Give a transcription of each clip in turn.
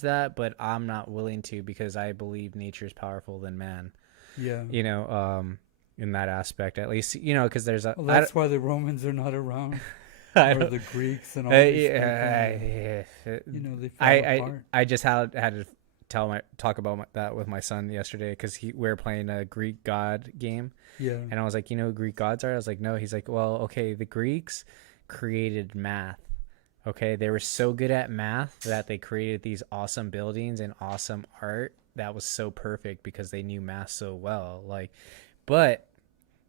that, but I'm not willing to because I believe nature is powerful than man. Yeah. You know, in that aspect, at least, because there's a Well, that's why the Romans are not around, I or don't. the Greeks and all these people. Yeah, They I, fell I apart. I just had to talk about that with my son yesterday because we were playing a Greek god game, Yeah. and I was like, who Greek gods are? I was like, no. He's like, well, okay, the Greeks created math. Okay, they were so good at math that they created these awesome buildings and awesome art that was so perfect because they knew math so well. Like, but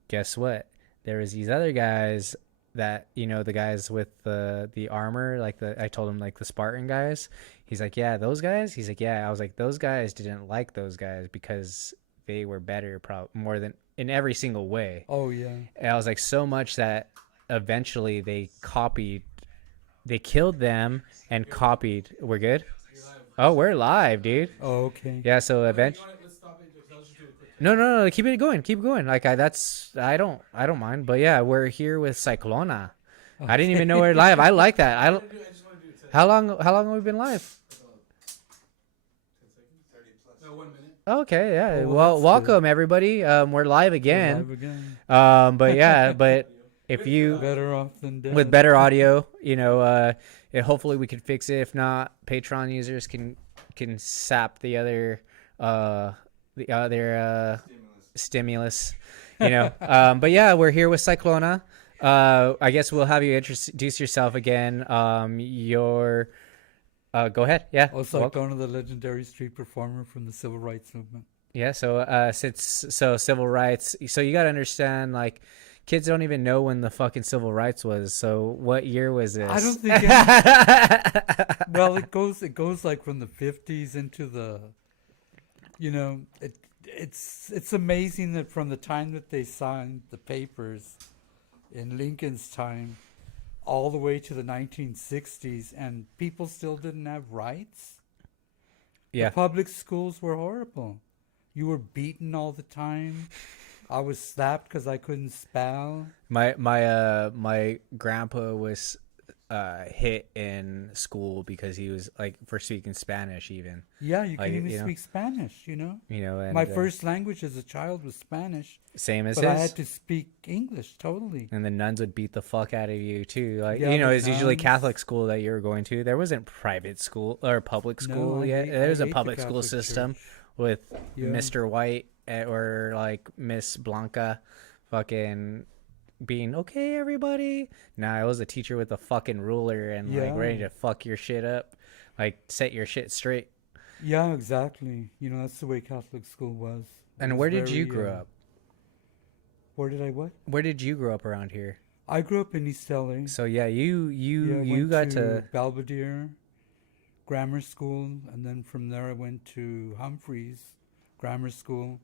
guess what? There was these other guys that the guys with the armor, like the I told him like the Spartan guys. He's like, yeah, those guys. He's like, yeah. I was like, those guys didn't like those guys because they were better, more than in every single way. Oh yeah. And I was like, so much that eventually they killed them and copied. We're good. Oh, we're live, dude. Oh okay. Yeah. So eventually. No, no, no. Keep it going. Like I don't mind. But yeah, we're here with Cyclona. I didn't even know we're Okay. live. I like that. How long have we been live? Okay, yeah. Oh well, Well, that's good. welcome everybody. We're live We're again. live again. But yeah, but if you Better off than with dead. better audio, hopefully we can fix it. If not, Patreon users can sap the other stimulus. But yeah, we're here with Cyclona. I guess we'll have you introduce yourself again. Your go ahead. Yeah. Also, like one of the legendary street performer from the civil rights movement. Yeah. So civil rights. So you got to understand, like, kids don't even know when the fucking civil rights was. So what year was I don't this? think. Well, it goes like from the 50s into the. It's amazing that from the time that they signed the papers in Lincoln's time all the way to the 1960s, and people still didn't have rights. The Yeah. public schools were horrible. You were beaten all the time. I was slapped because I couldn't spell. My grandpa was hit in school because he was like for speaking Spanish even. Yeah, you Like, can even speak Spanish, and My first language as a child was Spanish, same as but I his. had to speak English totally. And the nuns would beat the fuck out of you too. Like, Yeah, the it's usually nuns. Catholic school that you were going to. There wasn't private school or public No, school I yet. hate I There's a hate the public school Catholic system Church. with Yeah. Mr. White or like Miss Blanca fucking being okay, everybody. Nah, I was a teacher with a fucking ruler and like Yeah. ready to fuck your shit up, like set your shit straight. Yeah, exactly. That's the way Catholic school was. It And was where did you very grow up? where did I what? Where did you grow up around here? I grew up in East LA. So yeah, you Yeah, you I you went got to to. Belvedere Grammar School, and then from there I went to Humphreys Grammar School.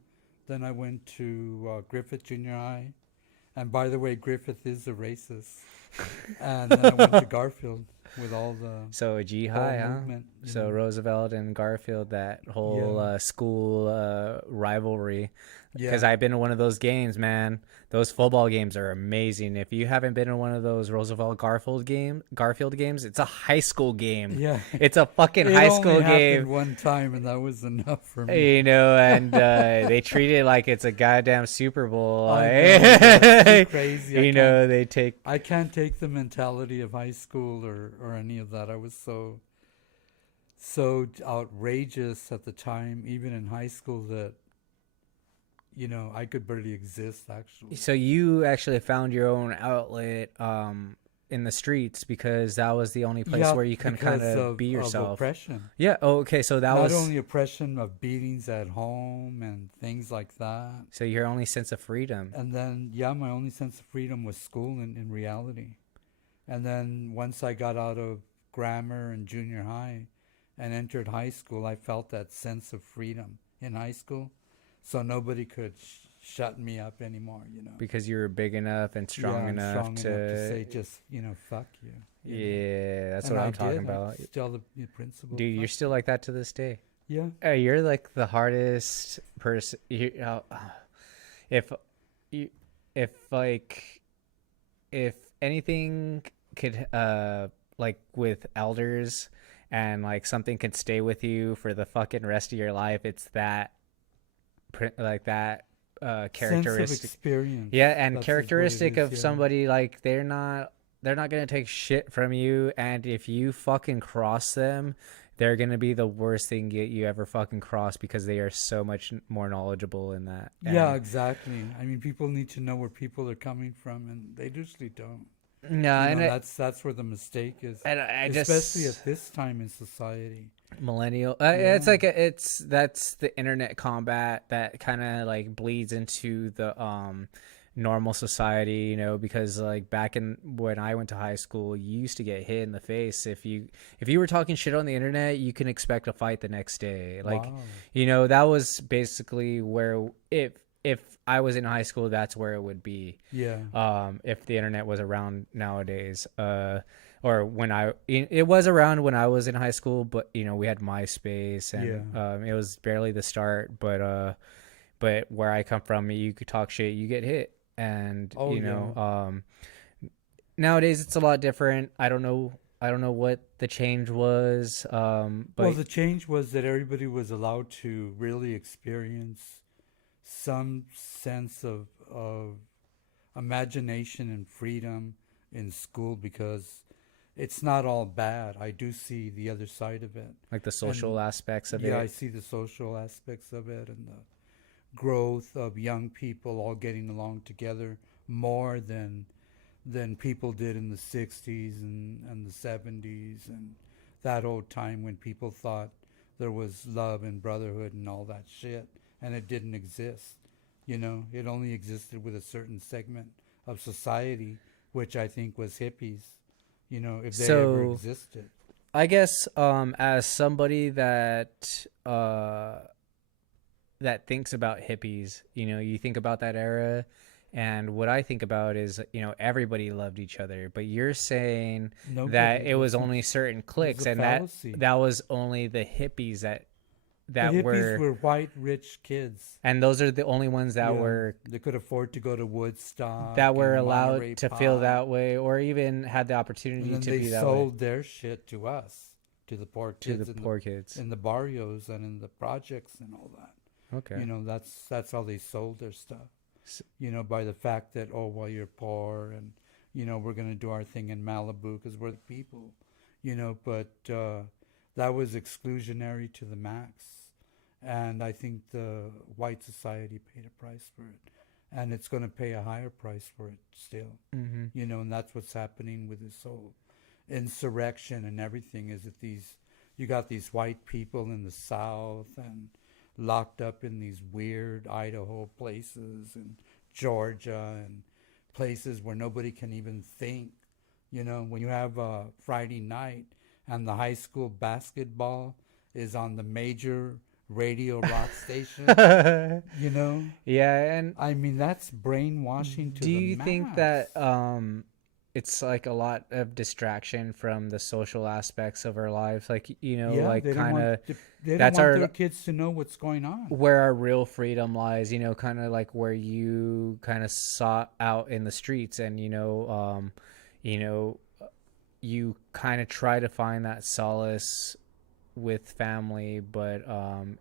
Then I went to Griffith Junior High. And by the way, Griffith is a racist. And then I went to Garfield with all the So G whole High, huh? movement. So Roosevelt and Garfield, that whole Yeah, school rivalry. Because yeah, I've been to one of those games, man. Those football games are amazing. If you haven't been in one of those Roosevelt Garfield games, it's a high school game. yeah. It's a fucking It high only school happened game. one time, and that was enough for me. And they treat it like it's a goddamn Super Bowl. I know that's too crazy. They take. I can't take the mentality of high school or any of that. I was so outrageous at the time, even in high school, that I could barely exist actually. So you actually found your own outlet in the streets because that was the only place Yeah, where you can kind because of be of yourself. oppression. Yeah. Oh, okay. So that Not was only oppression of beatings at home and things like that. so your only sense of freedom. And then, yeah, my only sense of freedom was school in reality. And then once I got out of grammar and junior high and entered high school, I felt that sense of freedom in high school. So nobody could shut me up anymore. Because you were big enough and strong Yeah, I'm enough strong enough to to. say just, fuck you. Yeah, that's And what I I'm talking did. about. I still the principle. Dude, you're Fuck still like that to this day. you. Yeah. You're like the hardest person. If you, if like, if anything could, like with elders and like something can stay with you for the fucking rest of your life, it's that like that Sense of characteristic. experience. Yeah, and That's is what it characteristic is. of Yeah. somebody like they're not gonna take shit from you, and if you fucking cross them, they're gonna be the worst thing you ever fucking cross because they are so much more knowledgeable in that. Yeah, And exactly. I mean, people need to know where people are coming from, and they usually don't. no, You know, that's where the mistake is, and I especially just at this time in society. millennial. It's Yeah. like it's that's the internet combat that kind of like bleeds into the normal society, you know, because like back in when I went to high school, you used to get hit in the face if you were talking shit on the internet, you can expect a fight the next day. Like, Wow. you know, that was basically where if I was in high school, that's where it would be. Yeah. If the internet was around nowadays. Or when it was around when I was in high school, but you know, we had MySpace Yeah. and it was barely the start, but where I come from, you could talk shit, you get hit. And Oh you yeah. know, nowadays it's a lot different. I don't know what the change was. Well, But the change was that everybody was allowed to really experience some sense of imagination and freedom in school because it's not all bad. I do see the other side of it. like the social And aspects of yeah, I it. see the social aspects of it and the growth of young people all getting along together more than people did in the 60s and the 70s and that old time when people thought there was love and brotherhood and all that shit and it didn't exist. You know, it only existed with a certain segment of society, which I think was hippies, you know, if they ever So existed. I guess as somebody that thinks about hippies, you know, you think about that era, and what I think about is, you know, everybody loved each other, but you're saying that Nobody. it was only certain It was cliques, a and fallacy. that was only the hippies The that hippies were, were white, rich kids. and those are the only ones Yeah, they could afford to go to Woodstock that were and allowed Monterey to feel Pop, that way, or even had the and opportunity then to they be that way sold their shit to us, to the poor to the kids poor kids. in the barrios and in the projects and all that. Okay. You know, that's how they sold their stuff. S- You know, by the fact that oh well you're poor and you know we're gonna do our thing in Malibu because we're the people. You know, but that was exclusionary to the max, and I think the white society paid a price for it, and it's going to pay a higher price for it still. Mhm. You know, and that's what's happening with this whole insurrection and everything. Is that you got these white people in the South and locked up in these weird Idaho places and Georgia and places where nobody can even think. You know, when you have a Friday night and the high school basketball is on the major radio rock station, you know, Yeah, and I mean, that's brainwashing to do the you think that max. it's like a lot of distraction from the social aspects of our lives, like, you know, Yeah, like kind of they don't that's want their our kids to know what's going on. where our real freedom lies, you know, kind of like where you kind of sought out in the streets, and you know, you kind of try to find that solace with family, but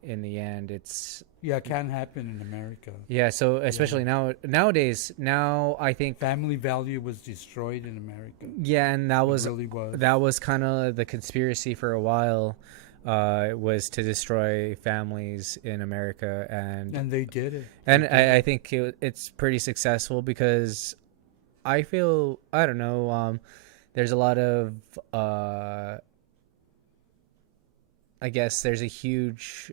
in the end it's Yeah, it can happen in America. yeah. So Yeah. especially nowadays, now I think Family value was destroyed in America. yeah, and It really was. that was kind of the conspiracy for a while. Was to destroy families in America, And they did it. They and did I it. think it's pretty successful because I feel I don't know. There's a lot of I guess there's a huge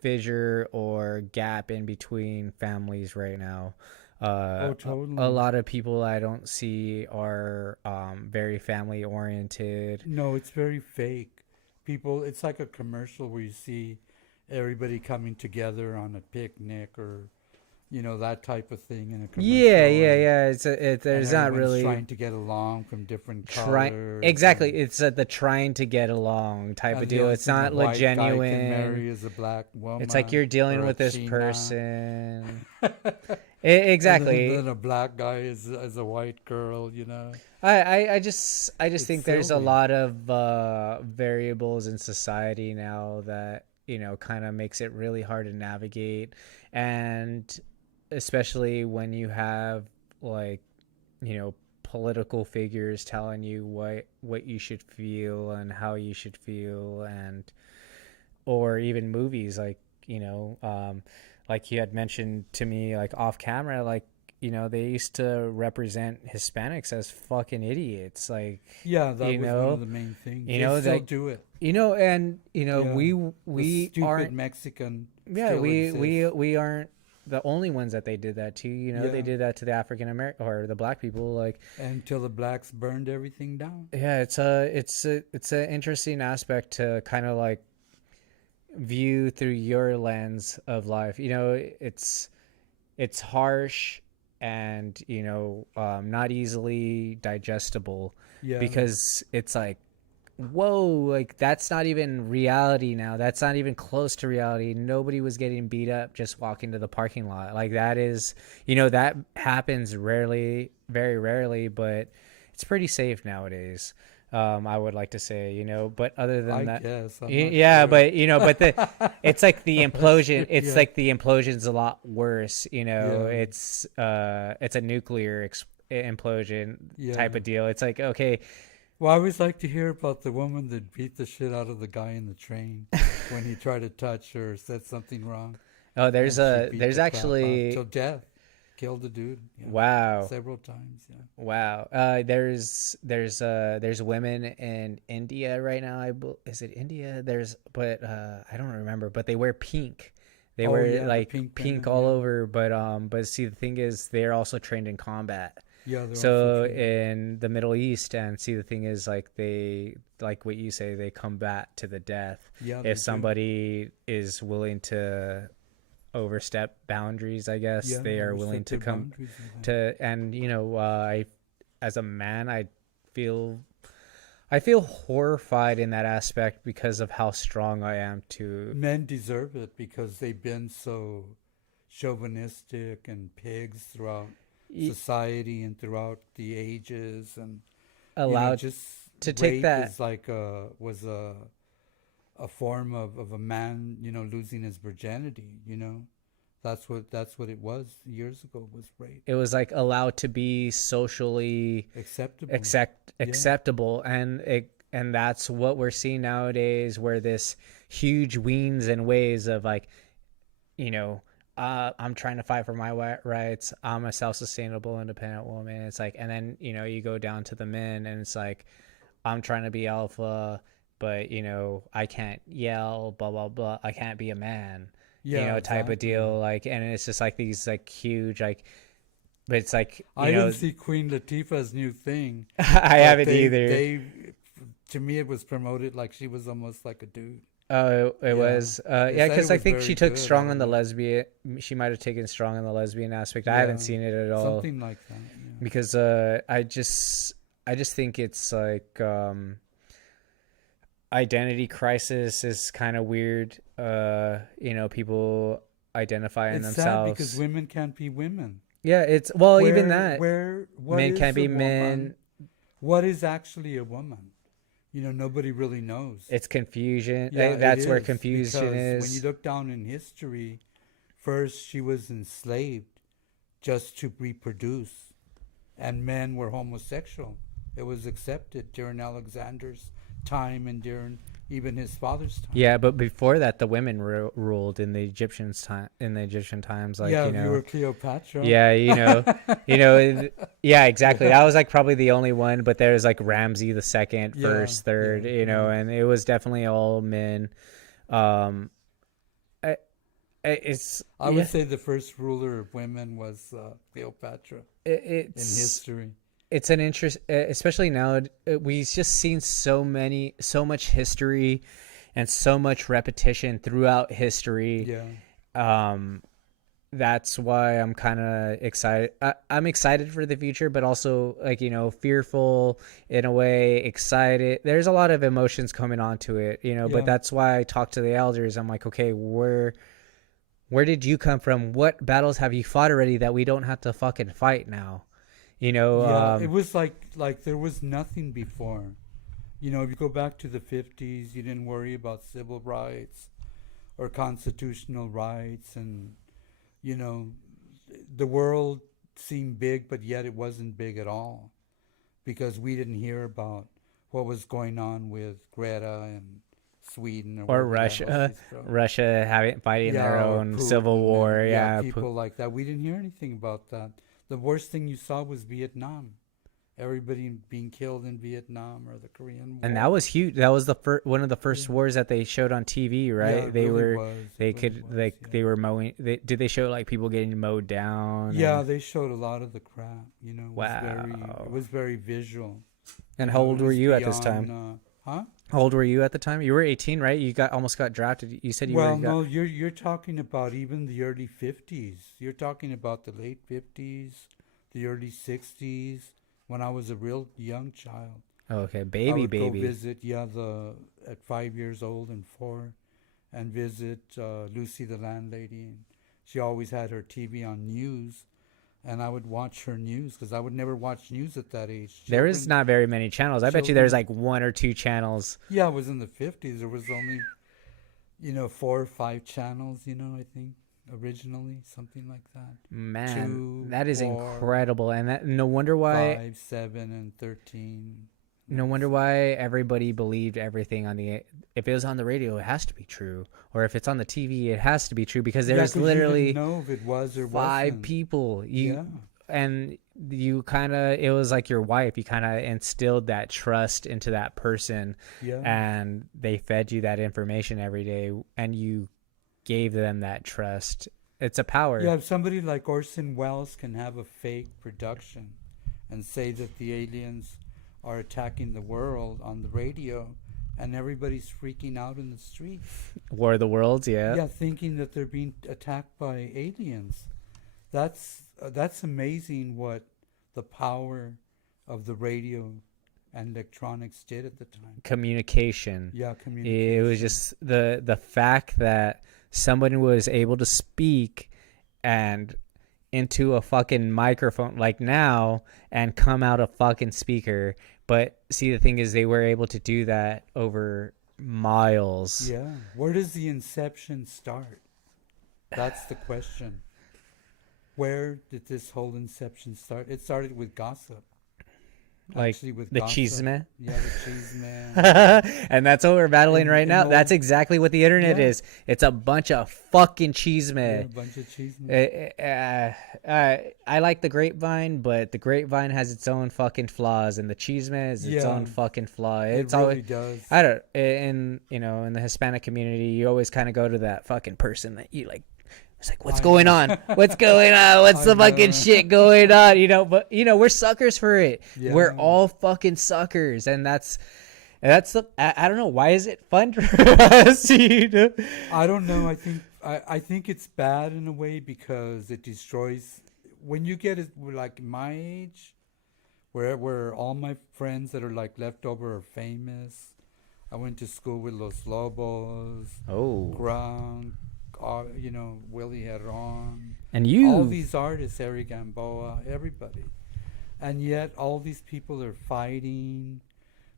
fissure or gap in between families right now. Oh, A totally. lot of people I don't see are very family oriented. No, it's very fake. People, it's like a commercial where you see everybody coming together on a picnic or, you know, that type of thing in a Yeah, commercial, yeah, and yeah. and There's not everyone's really trying to get along from different try colors, exactly. and It's the trying to get along type of the deal. only It's thing a not like white guy can genuine. marry is a black It's like woman you're dealing or a with this China. person. And Exactly. then a black guy is a white girl. I just It's think there's a silly. lot of variables in society now that kind of makes it really hard to navigate, and especially when you have like political figures telling you what you should feel and how you should feel, and or even movies like you know like you had mentioned to me like off camera, like they used to represent Hispanics as fucking idiots, like Yeah, that you was one of know the main things. you They know still like do it. and Yeah, the we stupid aren't, Mexican yeah, still exists. we aren't the only ones that they did that to. They Yeah, did that to the African American or the black people, like until the blacks burned everything down. yeah, it's a interesting aspect to kind of like view through your lens of life. It's harsh and not easily digestible, Yeah, because it's like, whoa, like that's not even reality now, that's not even close to reality. Nobody was getting beat up just walking to the parking lot. Like that is, that happens rarely, very rarely, but it's pretty safe nowadays. I would like to say, but other than I that, guess I'm not yeah, sure. but it's like the I'm not implosion. sure. It's Yeah, like the implosion's a lot worse. yeah, It's a nuclear implosion type yeah. of deal. It's like, okay, Well, I always like to hear about the woman that beat the shit out of the guy in the train when he tried to touch her or said something wrong, oh, and she beat there's the crap out actually, till death. Killed the dude. Yeah, wow, several times. Yeah. wow. There's women in India right now. Is it India? But I don't remember. But they wear pink. They Oh wear yeah, the like pink pink women. all Yeah, over. But see, the thing is, they're also trained in combat. yeah, they're also So trained. in the Middle East, and see, the thing is, like they, like what you say, they combat to the death. Yeah, If they do. somebody is willing to overstep boundaries, I guess Yeah, they are willing overstep to their come boundaries with that. to. And I, as a man, feel I feel horrified in that aspect because of how strong I am to Men deserve it because they've been so chauvinistic and pigs throughout e- society and throughout the ages, and allow just to take rape that. is like a form of a man losing his virginity. That's what it was years ago, was rape. It was like allowed to be socially Acceptable. Yeah, acceptable, and that's what we're seeing nowadays, where this huge weans and ways of like, you know I'm trying to fight for my rights, I'm a self-sustainable independent woman. It's like, and then you go down to the men, and it's like, I'm trying to be alpha, but I can't yell, blah blah blah, I can't be a man, yeah, type of exactly. deal. Like, and it's just like these like huge like, but it's like, I didn't see Queen Latifah's new thing, I but haven't they either. they to me it was promoted like she was almost like a dude. Oh, it Yeah, was. they Yeah, said it because I was think she very took good. I strong on don't the know. lesbian. She might have taken strong on the lesbian aspect. I haven't Yeah, seen it at all, something like that. Yeah, because I just think it's like, identity crisis is kind of weird. People identifying it's sad because themselves. women can't be women. Yeah, it's, well, even Where that, where what men can is a be woman? men. What is actually a woman? Nobody really knows. It's confusion. Yeah, it That's where is confusion because when you is. look down in history, first she was enslaved just to reproduce, and men were homosexual. It was accepted during Alexander's time and during even his father's time. Yeah, but before that, the women ruled in the Egyptian times. Like, Yeah, if you were Cleopatra. yeah, you know, yeah, exactly. Yeah, That was like probably the only one, but there's like Ramsey the second, yeah, first, yeah, third, yeah. and it was definitely all men. Um, I, it's I would yeah, say the first ruler of women was Cleopatra in it's history. it's an interest, especially now. We've just seen so much history, and so much repetition throughout history. Yeah, Um, that's why I'm kind of excited. I'm excited for the future, but also like, fearful in a way, excited. There's a lot of emotions coming onto it, but yeah. that's why I talk to the elders. I'm like, okay, Where did you come from? What battles have you fought already that we don't have to fucking fight now? You know, Yeah, it was like there was nothing before. If you go back to the 50s, you didn't worry about civil rights or constitutional rights, and you know, the world seemed big, but yet it wasn't big at all because we didn't hear about what was going on with Greta and Sweden or or wherever the hell Russia, she's from. Russia having fighting Yeah, their or own civil Putin war. and yeah, Yeah, people like that. We didn't hear anything about that. The worst thing you saw was Vietnam. Everybody being killed in Vietnam or the Korean and that War. was huge. That was the one of the Yeah, first wars that they showed on TV, yeah, right? it They really were was. It they really could was. like Yeah. they were mowing. Did they show like people getting mowed down? Yeah, And they showed a lot of the crap. It wow. was very visual. And how It old were was you at this beyond. time? Huh? How old were you at the time? You were 18, right? You got almost got drafted. You said you were Well, got. no, you're talking about even the early 50s. You're talking about the late 50s, the early 60s, when I was a real young child. Oh, okay, I baby, would go baby. visit, the at 5 years old and 4, and visit Lucy, the landlady, and she always had her TV on news, and I would watch her news because I would never watch news at that age. There is not very many channels. I bet you there's Children. like one or two channels. Yeah, it was in the 50s. There was only 4 or 5 channels. I think originally something like that. Man, Two, that is 4, incredible, and that no wonder why 5, 7, and 13. no wonder why everybody believed everything on the. If it was on the radio, it has to be true, or if it's on the TV, it has to be true because Yeah, there's because you didn't literally know if it was or five wasn't. people. Yeah, And you kind of it was like your wife. You kind of instilled that trust into that person, yeah. and they fed you that information every day, and you gave them that trust. It's a power. Yeah, if somebody like Orson Welles can have a fake production and say that the aliens are attacking the world on the radio and everybody's freaking out in the streets. War of the Worlds, yeah. Yeah, thinking that they're being attacked by aliens. That's amazing what the power of the radio and electronics did at the time. Communication. Yeah, It communication. was just the fact that somebody was able to speak and into a fucking microphone like now and come out a fucking speaker. But see, the thing is, they were able to do that over miles. Yeah. Where does the inception start? That's the question. Where did this whole inception start? It started with gossip. Like Actually, with the gossip. chisme. Yeah, the chisme. And that's what we're battling In- right in now. old- That's exactly what the internet Yeah. is. It's a bunch of fucking chisme. Yeah, a bunch of chisme. I like the grapevine, but the grapevine has its own fucking flaws, and the chisme is its Yeah. own fucking flaw. It It's really always does. I don't in the Hispanic community, you always kind of go to that fucking person that you like. It's like, what's I going know. on? What's going on? What's I the fucking know. shit going on? But we're suckers for it. Yeah. We're all fucking suckers, and that's the. I don't know, why is it fun for us? I don't know. I think it's bad in a way because it destroys. When you get like my age, where all my friends that are like leftover are famous. I went to school with Los Lobos, Oh, Grunk, Willie Herron, and all you. these artists, Eric Gamboa, everybody. And yet all these people are fighting.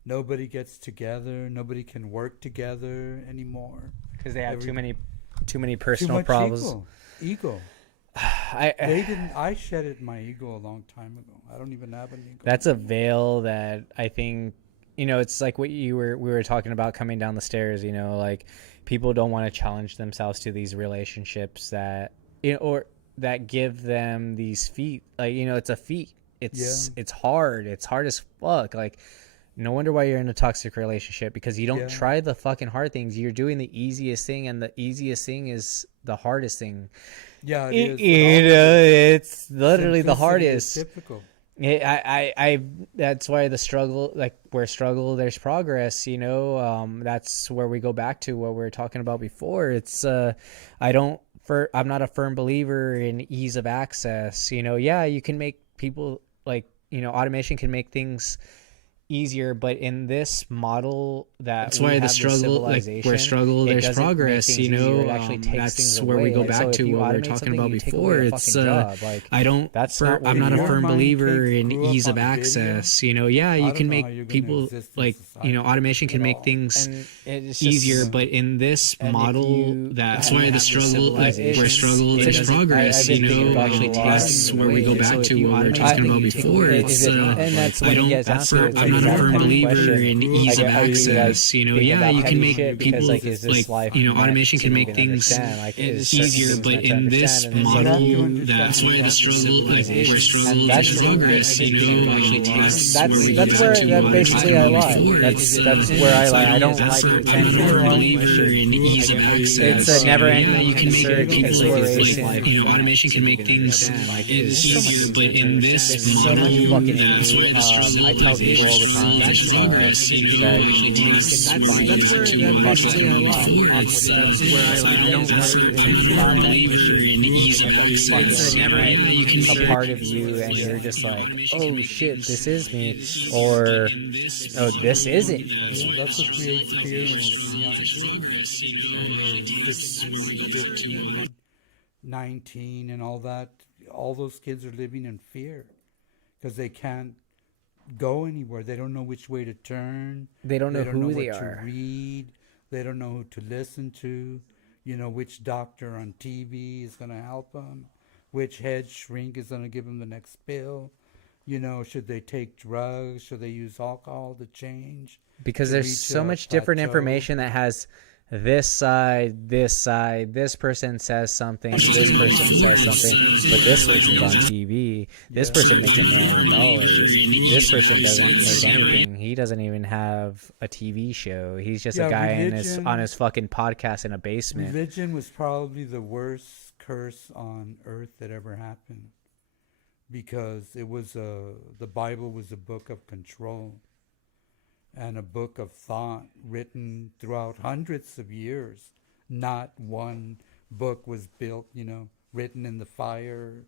Nobody gets together. Nobody can work together anymore. Because they have Every- too many Too personal much problems. ego. I They didn't. I shedded my ego a long time ago. I don't even have an ego. That's a anymore. veil that I think it's like what we were talking about coming down the stairs. Like people don't want to challenge themselves to these relationships that or that give them these feet. Like it's a feat. It's hard. It's hard as fuck. Like no wonder why you're in a toxic relationship because you don't Yeah. try the fucking hard things. You're doing the easiest thing, and the easiest thing is the hardest thing. Yeah, it is. It's literally the Simplicity is hardest. Typical. I that's why the struggle, like where struggle there's progress, that's where we go back to what we were talking about before. It's I'm not a firm believer in ease of access. Yeah, you can make people like automation can make things easier, but in this model that That's we why the have, this struggle, like where civilization, struggle, it there's doesn't make progress. things easier. It actually takes things That's where we away. go Like, back so if to you what we were automate talking something, about you take away before. a It's fucking job. Like, I don't, that's not what I'm we not a Your want. firm mind believer kids in grew up ease of on video. access. Yeah, I you don't can know how make you're going to people exist in like, society automation at can make all. things And it's You easier, just, know, but in this and if model, you that's do why the have this struggle, like where civilization, struggle, it there's doesn't. I've progress. been thinking about it a It lot takes in where we go ways. back So to if you what we were automate talking something, about you take before. away. It's And that's I when it don't, gets down to it. It's I'm like, not is a that a firm petty believer question? in Like, ease of are you like access. thinking Yeah, about you can petty make shit because people like, is this life meant automation to can make even things understand? Like, is certain easier, things but meant to in understand? this And it's you like have to model, understand that's the why the concept of struggle, like where civilization, struggle, and there's that's progress. that's where that We're basically talking I about lie. before. That's where I lie. I don't like I'm not a pretending. firm You're believer in ease of It's access. a never-ending You can make absurd people exploration. automation can make things There's so much easier, but research. in There's this so much model, fucking in that's why you. the struggle, I tell people all the time there's progress. that you can find That's where that basically I lie. That's where I lie. I don't thought that you believer should in ease of access. It's never ending. You can a part of you, and you're just like, oh shit, this is me, or oh, this isn't me. That's what creates fear in young kids when they're 16, 15, 19, and all that. All those kids are living in fear because they can't go anywhere. They don't know which way to turn. They don't know They don't know who what they to are. read. They don't know who to listen to. Which doctor on TV is going to help them. Which head shrink is going to give them the next pill. Should they take drugs? Should they use alcohol to change? Because To there's reach so a much different plateau? information that has this side, this person says something, this person says something, but this person's on TV. This person makes $1 million. This person doesn't make anything. He doesn't even have a TV show. He's just a guy on his fucking podcast in a basement. Religion was probably the worst curse on earth that ever happened because the Bible was a book of control and a book of thought written throughout hundreds of years. Not one book was built, written in the fire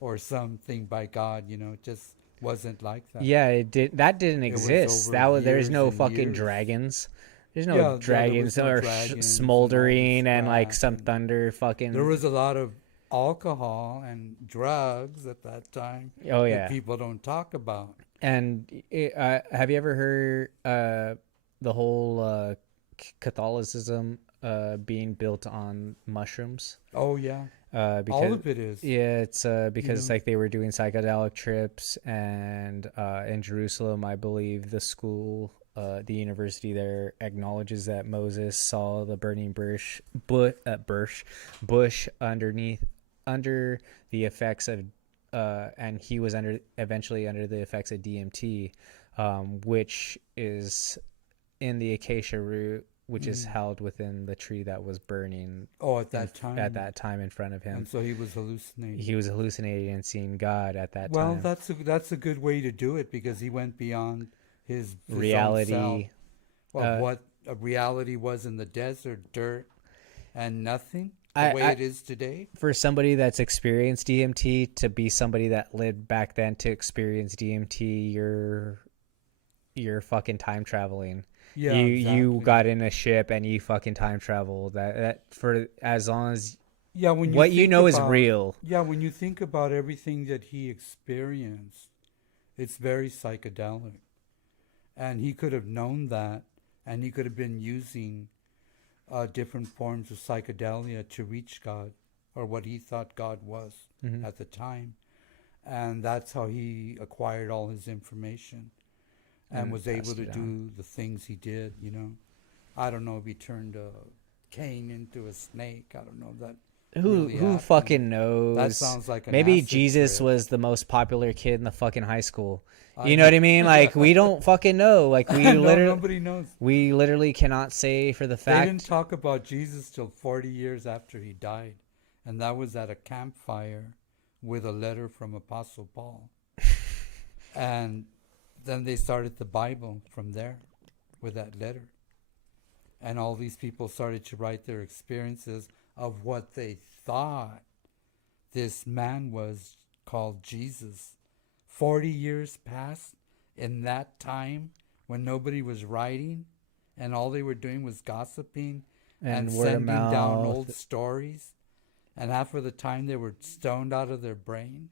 or something by God, it just wasn't like that. Yeah, it did. That didn't exist. There's no years and fucking years. dragons. There's Yeah, no there was dragons no or dragons and all this smoldering and like crap some and thunder fucking. There was a lot of alcohol and drugs at that time Oh that yeah. people don't talk about. And have you ever heard the whole Catholicism being built on mushrooms? Oh yeah, Because all of it is. yeah, it's because know. like they were doing psychedelic trips, and in Jerusalem, I believe the school, the university there acknowledges that Moses saw the burning bush under the effects of and he was eventually under the effects of DMT, which is in the acacia root, which is held within the tree that was burning. Oh, at that time. At that time, in front of him, And so he was hallucinating. he was hallucinating and seeing God at that Well, time. that's a good way to do it because he went beyond his Reality. own self of what a reality was in the desert, dirt and nothing. The way it is today. For somebody that's experienced DMT to be somebody that lived back then to experience DMT, you're fucking time traveling. Yeah, you got in a ship and you fucking time traveled. That for as long as when what you know is about, real. Yeah, when you think about everything that he experienced, it's very psychedelic. And he could have known that, and he could have been using different forms of psychedelia to reach God, or what he thought God was at the time. And that's how he acquired all his information and was able to do the things he did, I don't know if he turned a cane into a snake. I don't know if that. Who fucking knows? That sounds like an maybe acid Jesus trip. was the most popular kid in the fucking high school. You know what I mean? Like we don't fucking know. Like we literally nobody knows. We literally cannot say for the fact. They didn't talk about Jesus till 40 years after he died, and that was at a campfire with a letter from Apostle Paul. And then they started the Bible from there with that letter. And all these people started to write their experiences of what they thought this man was called Jesus. 40 years passed in that time, when nobody was writing, and all they were doing was gossiping and word of sending down mouth. old stories, and half of the time they were stoned out of their brain.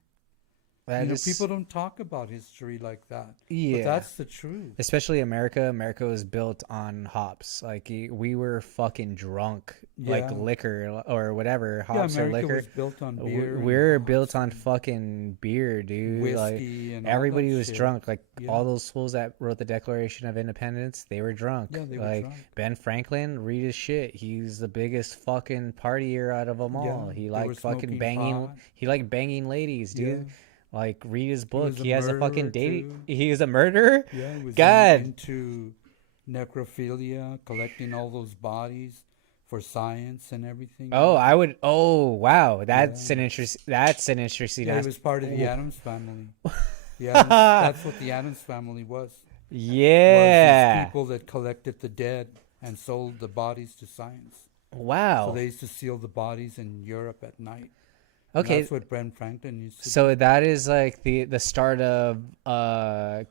That You know, is- people don't talk about history like that. But Yeah. that's the truth. Especially America. America was built on hops. Like we were fucking drunk, like Yeah. liquor or whatever, Yeah, hops or America liquor. was built on beer. and We're hops built on and fucking beer, dude. whiskey Like and all everybody that was shit. drunk. Like Yeah. all those fools that wrote the Declaration of Independence, they were drunk. Yeah, they were like drunk. Ben Franklin, read his shit. He's the biggest fucking partier out of them all. Yeah, He they liked were fucking smoking banging. pot. He liked banging ladies, dude. Yeah. Like read his book. was a He has a murderer, fucking dating. too. He was a murderer. Yeah, he was God. into necrophilia, collecting all those bodies for science and everything. Oh, I would. Oh, wow. That's an interest. That's an interesting. Yeah, he was part of the Adams family. Yeah, that's what the Adams family was. Was these Yeah. people that collected the dead and sold the bodies to science. Wow. So they used to seal the bodies in Europe at night. And Okay. that's what Ben Franklin used to So that is like the start of of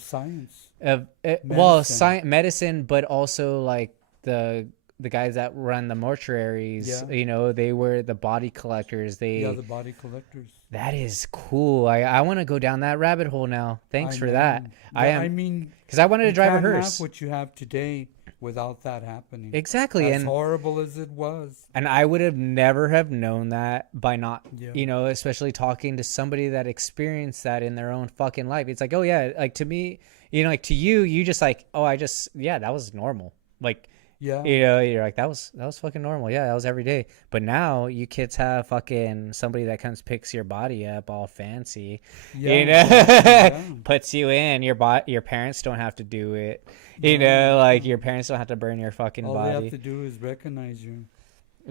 science. well, Medicine. science, medicine, but also like the guys that run the mortuaries. Yeah. You know, they were the body collectors. Yeah, the body collectors. That is cool. I want to go down that rabbit hole now. Thanks I for know. that. Yeah, I mean, because I wanted to you drive a can't hearse. have what you have today without that happening. Exactly, As and horrible as it was. And I would have never have known that by not, Yeah. you know, especially talking to somebody that experienced that in their own fucking life. It's like, oh yeah, like to me, you know, like to you, you just like, oh, that was normal. Like, Yeah. you know, you're like, that was fucking normal. Yeah, that was every day. But now you kids have fucking somebody that comes picks your body up all fancy, Yeah, you know, yeah. puts you in your parents don't have to do it. You know, like your parents don't have to burn your fucking All body. they have to do is recognize you.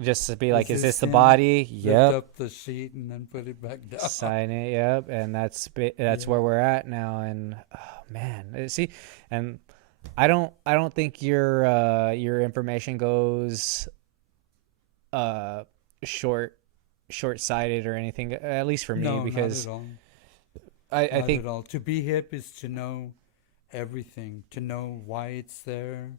Just to be like, is this the him? body? Lift Yep. up the sheet and then put it back down. Sign it. Yep. And that's where we're at now. And oh, man, see, and I don't think your information goes short-sighted or anything. At least for me, No, because not at all. I Not think at all. To be hip is to know everything, to know why it's there,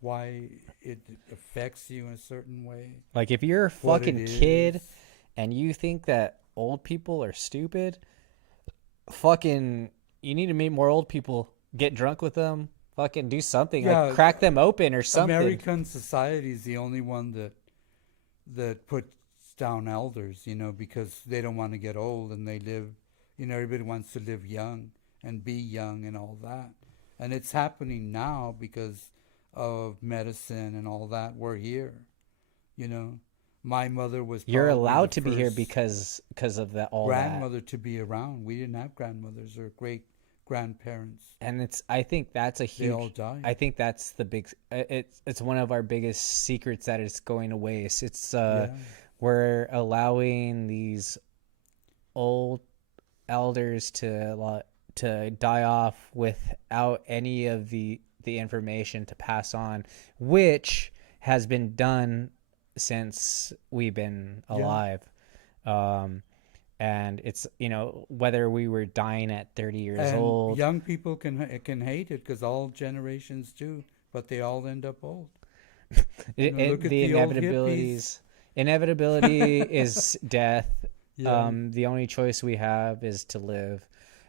why it affects you in a certain way. like if you're a what fucking it kid is. and you think that old people are stupid, fucking you need to meet more old people. Get drunk with them. Fucking do something. Yeah, like crack them open or something. American society is the only one that puts down elders, you know, because they don't want to get old and they live, you know, everybody wants to live young and be young and all that. And it's happening now because of medicine and all that. We're here, you know. My mother was You're probably allowed the to be here first because of that all grandmother to be around. We didn't have grandmothers or great grandparents. that. And I think that's a They all huge. died. I think that's the big. It's one of our biggest secrets that it's going to waste. It's Yeah. we're allowing these old elders to die off without any of the information to pass on, which has been done since we've been alive. And it's, you know, whether we were dying at 30 years And old. young people can hate it because all generations do, but they all end up old. You know, look at The the old inevitabilities. Inevitability is death. Yeah. The only choice we have is to live.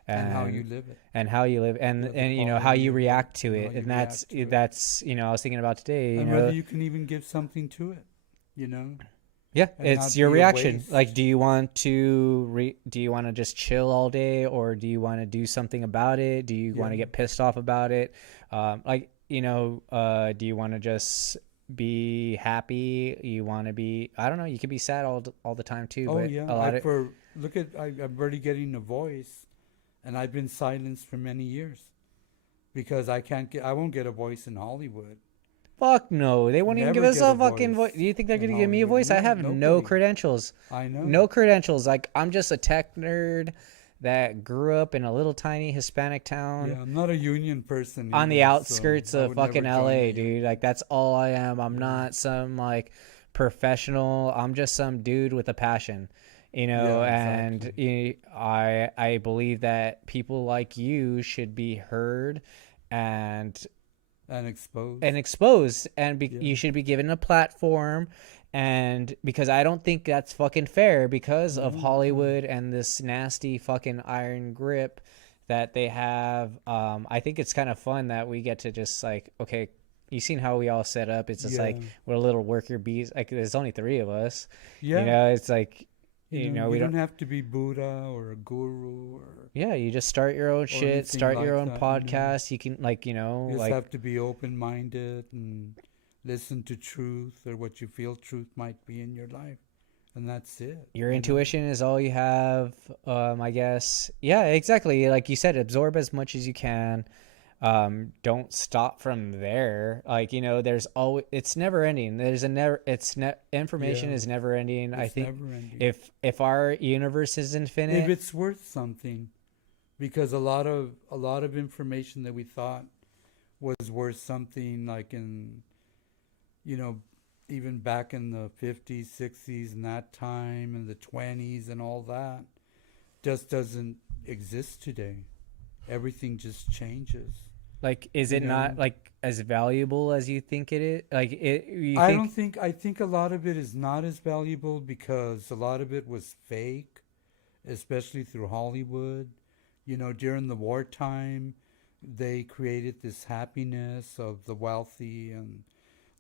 And how you live it. And how you live, and Yeah, the and you know how quality you of react life to and it, how you and react to it. that's you know I was thinking about today. You And know, whether you can even give something to it, you know. yeah, and it's not your be a reaction. waste. Like, do you want to just chill all day, or do you want to do something about it? Do you want to Yeah. get pissed off about it? Like, you know, do you want to just be happy? You want to be, I don't know. You could be sad all the time too. Oh but yeah, a lot of I'm already getting a voice, and I've been silenced for many years because I won't get a voice in Hollywood. fuck no, they won't even give Never us get a a fucking voice voice. Do you think they're in gonna give me a Hollywood. voice? I No, have no nobody. credentials. I know. No credentials. Like, I'm just a tech nerd that grew up in a little tiny Hispanic town. Yeah, I'm not a union person. On the either, outskirts so I of would never fucking join LA, a union. dude. Like, that's all I am. I'm not some like professional. I'm just some dude with a passion. you know, Yeah, and exactly. I believe that people like you should be heard and And exposed. and exposed, and Yeah. you should be given a platform. And because I don't think that's fucking fair because No, of no. Hollywood and this nasty fucking iron grip that they have. I think it's kind of fun that we get to just like, okay, you seen how we all set up? It's just like Yeah. we're little worker bees. Like there's only three of us, you Yeah. know. It's like, You you know, know, you we don't. don't have to be Buddha or a guru Yeah, you just start your own or shit, anything start your like own that, you know. podcast. You can like, you know, You just like have to be open minded and listen to truth or what you feel truth might be in your life. And that's it, your you know. intuition is all you have. I guess. Yeah, exactly. Like you said, absorb as much as you can. Don't stop from there. Like, you know, there's always, it's never ending. There's a never, information Yeah. is never ending. I It's think never ending. if our universe is If infinite, it's worth something, because a lot of information that we thought was worth something, like in, you know, even back in the 50s, 60s, and that time, and the 20s, and all that, just doesn't exist today. Everything just changes. like, is You it know, not like as valuable as you think it is? Like, you I don't think, think, I think a lot of it is not as valuable because a lot of it was fake, especially through Hollywood. You know, during the wartime, they created this happiness of the wealthy and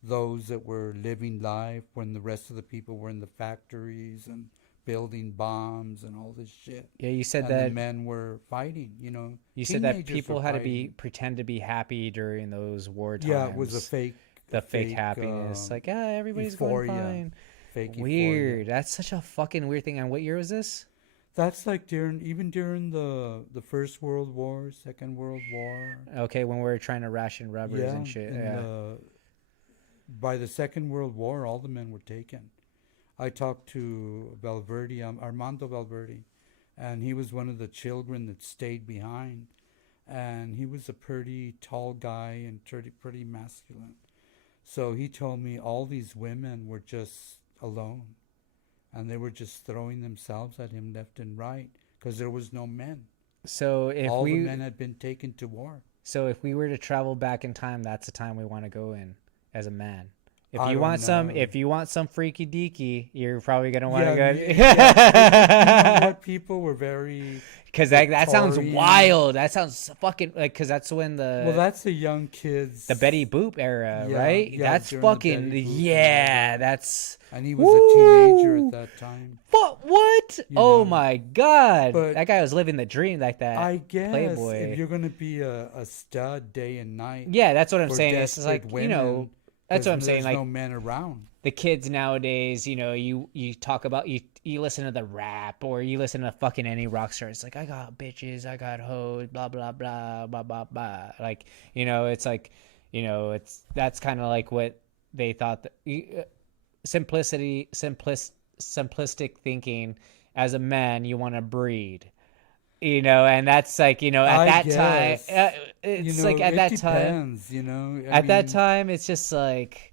those that were living life when the rest of the people were in the factories and building bombs and all this shit. yeah, you said And the that, men were fighting, you know. you said that Teenagers were people had to be fighting. pretend to be happy during those war Yeah, it was times. a The fake fake happiness, like, ah, everybody's going euphoria, fine. fake euphoria. Weird. That's such a fucking weird thing. And what year was this? That's like during the First World War, Second World War. Okay, when we were trying to ration rubbers Yeah, and shit. in Yeah. the by the Second World War, all the men were taken. I talked to Valverde, Armando Valverde, and he was one of the children that stayed behind. And he was a pretty tall guy and pretty masculine. So he told me all these women were just alone, and they were just throwing themselves at him left and right because there was no men. So if All the we men had been taken to war. so if we were to travel back in time, that's the time we want to go in as a man. I don't know. If you want some freaky deaky, you're probably gonna want to Yeah, go. yeah, because you know what? People were very Because that sounds Victorian. wild. That sounds fucking like, because that's when Well, that's the young the kids. Betty Boop era, Yeah, right? yeah, That's during the fucking, Betty Boop and all yeah. that. That's And he was a teenager at woo. that time, What? you Oh know. my god, But that guy was living the dream like that I guess if Playboy. you're going to be a stud day and night Yeah, that's what I'm for saying. It's just like, desperate you know, women, that's because what I'm saying. there's Like no men around. the kids nowadays, you know, you talk about, you listen to the rap or you listen to fucking any rock star. It's like, I got bitches, I got hoes, blah blah blah blah blah blah. Like, you know, it's like, you know, it's that's kind of like what they thought that simplistic thinking. As a man, you want to breed, you know, and that's like, you know, at I that time, guess, it's like at it that time, depends, I at that mean, time, it's just like,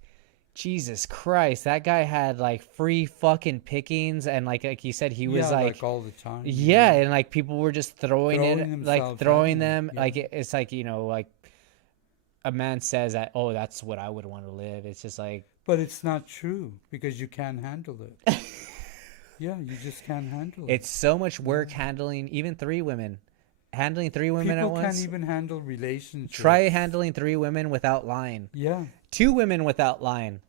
Jesus Christ, that guy had like free fucking pickings, and like you said, he was yeah, like like, all the time, yeah, and like people were just throwing throwing it, like themselves at throwing him. them, Yeah. like it's like, you know, like a man says that, oh, that's what I would want to live. It's just like, But it's not true because you can't handle it. Yeah, you just can't handle it. it's so much Yeah. work handling even three women, handling three women at People can't once. even handle Try relationships. handling three women without lying, Yeah, two women without lying,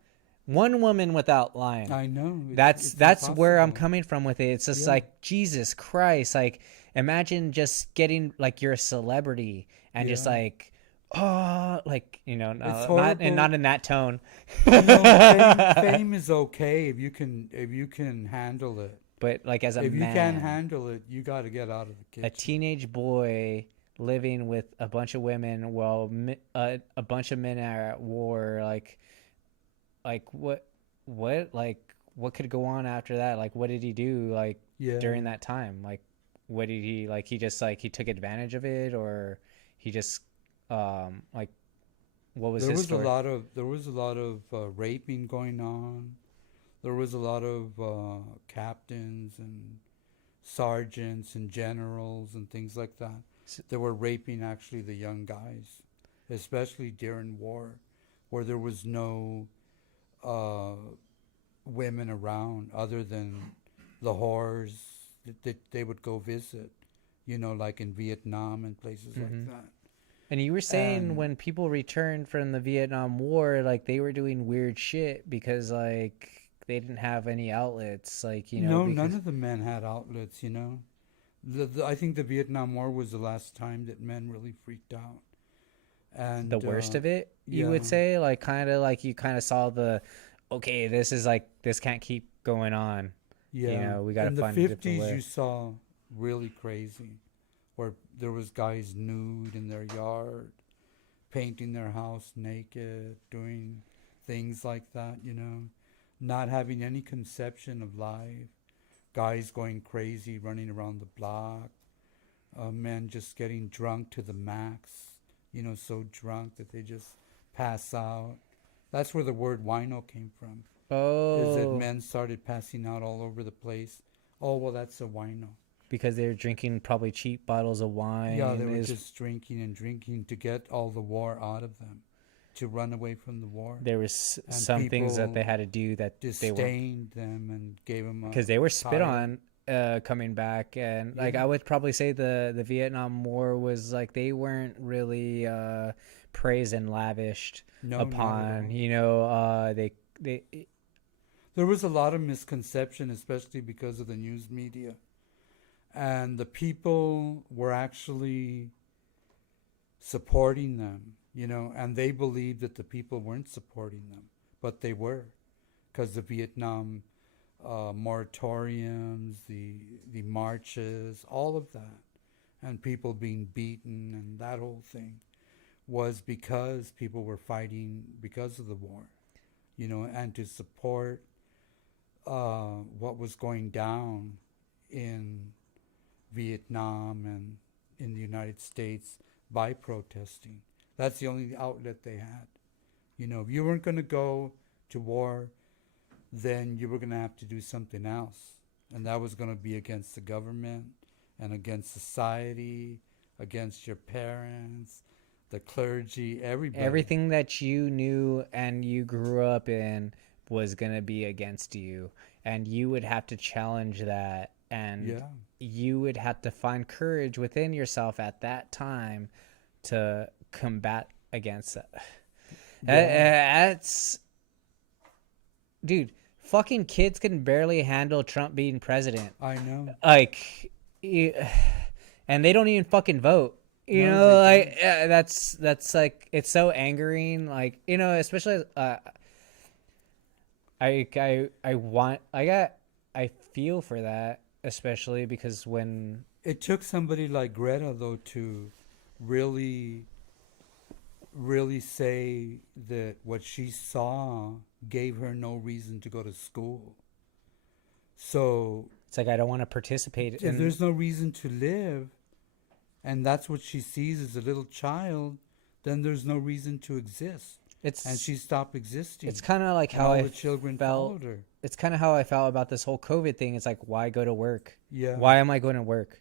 one woman without lying. I know. That's where I'm Impossible. coming from with it. It's just Yeah, like, Jesus Christ, like imagine just getting like, you're a celebrity and just yeah. like, oh, like, you know, It's not and not horrible. in that tone. Fame is okay if you can handle it. But like as a If you can't man, handle it, you got to get out of the a kitchen. teenage boy living with a bunch of women while a bunch of men are at war, like like what could go on after that? Like what did he do like Yeah. during that time? Like what did he, like he just like he took advantage of it, or he just like what was There his was a story? lot of raping going on. there was a lot of captains and sergeants and generals and things like that that were raping actually the young guys, especially during war, where there was no uh, women around other than the whores that they would go visit, like in Vietnam and places like that. And you were saying And when people returned from the Vietnam War, like they were doing weird shit because like they didn't have any outlets, like no, none because of the men had outlets. I think the Vietnam War was the last time that men really freaked out. the And worst of it, you yeah, would say, like kind of like you kind of saw the, okay, this is like this can't keep going on. yeah. We got to In the find a different 50s, you way. saw really crazy, where there was guys nude in their yard, painting their house naked, doing things like that. Not having any conception of life. Guys going crazy, running around the block. Men just getting drunk to the max, so drunk that they just pass out. That's where the word wino came from, is that Oh, men started passing out all over the place. Oh, well, that's a wino. because they're drinking probably cheap bottles of Yeah, they wine. were Is just drinking and drinking to get all the war out of them, to run away from the war. there was And some things that they people had to do that they weren't, disdained them and gave them a because they were spit title. on coming back. And like Yeah. I would probably say the Vietnam War was like they weren't really praised and lavished No, not at upon. all. They There was a lot of misconception, especially because of the news media. And the people were actually supporting them, and they believed that the people weren't supporting them, but they were, because the Vietnam moratoriums, the marches, all of that, and people being beaten and that whole thing was because people were fighting because of the war, and to support what was going down in Vietnam and in the United States by protesting. That's the only outlet they had. If you weren't going to go to war, then you were going to have to do something else. And that was going to be against the government and against society, against your parents, the clergy, everybody. everything that you knew and you grew up in was going to be against you, and you would have to challenge that, and Yeah. you would have to find courage within yourself at that time to combat against that. That's, dude, fucking kids can barely handle Trump being president, I know. like and they don't even fucking vote. No, they Like don't. that's like it's so angering. Like especially I feel for that, especially because when It took somebody like Greta, though, to really, really say that what she saw gave her no reason to go to school. So it's like I don't want to participate if in. there's no reason to live, and that's what she sees as a little child, then there's no reason to exist. And she stopped existing. It's kind of like and how all I the children felt. followed her. It's kind of how I felt about this whole COVID thing. It's like, why go to work? Yeah. Why am I going to work?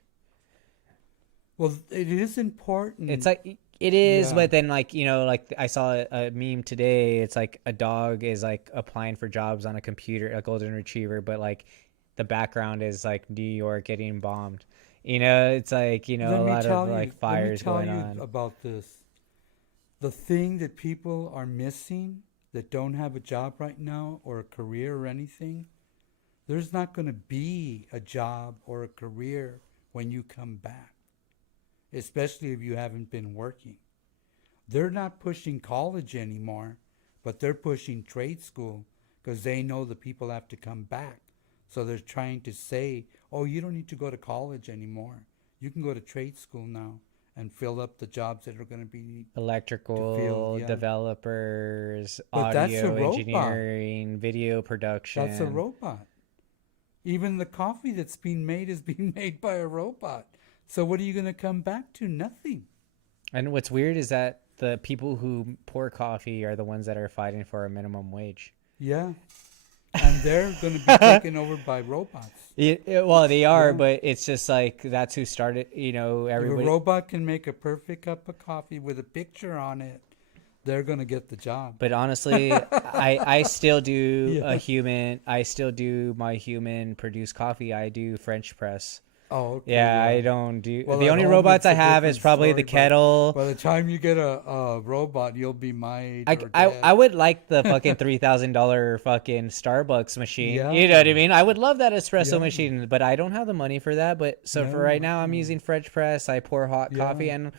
Well, it is important. It's like it is, Yeah. but then like like I saw a meme today. It's like a dog is like applying for jobs on a computer, a golden retriever, but like the background is like New York getting bombed. It's like a lot of like fires going Let me on. tell you about this. The thing that people are missing that don't have a job right now or a career or anything, there's not going to be a job or a career when you come back, especially if you haven't been working. They're not pushing college anymore, but they're pushing trade school because they know the people have to come back. So they're trying to say, oh, you don't need to go to college anymore. You can go to trade school now and fill up the jobs that are going to be Electrical field, yeah. developers, But that's a audio robot. engineering, video production. That's a robot. Even the coffee that's being made is being made by a robot. So what are you going to come back to? Nothing. And what's weird is that the people who pour coffee are the ones that are fighting for a minimum wage. Yeah. and they're going to be taken over by robots. Well, they are, Yeah. but it's just like that's who started. If Everybody. a robot can make a perfect cup of coffee with a picture on it, they're going to get the job. But honestly, I still do Yeah. a human. I still do my human produced coffee. I do French press. Oh, okay. Yeah, I don't do. Well, The at only home, robots it's I a have is different probably the story, but kettle. By the time you get a robot, you'll be my age I, or I, dead. I would like the fucking $3,000 fucking Starbucks machine. Yeah. You know what I mean? I would love that espresso Yeah. machine, but I don't have the money for that. But so for No, right now, I'm using French press. I pour hot Yeah. coffee, and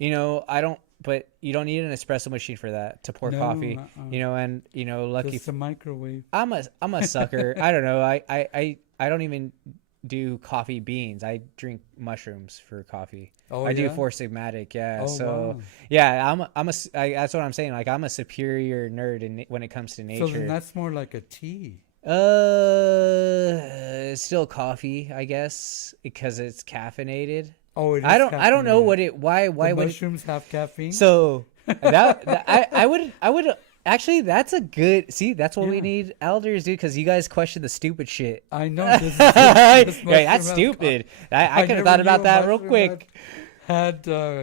I don't. But you don't need an espresso machine for that to pour No, coffee. uh-uh. And lucky. Just a microwave. I'm a sucker. I don't know. I don't even do coffee beans. I drink mushrooms for coffee. Oh, I do yeah? Four Sigmatic. Yeah. Oh, So wow. yeah, that's what I'm saying. Like I'm a superior nerd when it comes to nature. So then that's more like a tea. Still coffee, I guess, because it's caffeinated. Oh, it is I don't know caffeinated. what why The would mushrooms have caffeine? so I would actually that's a good see that's what we Yeah. need elders do because you guys question the stupid shit. I know. This Right, mushroom that's has stupid. I I could have never thought knew about a that real mushroom quick. had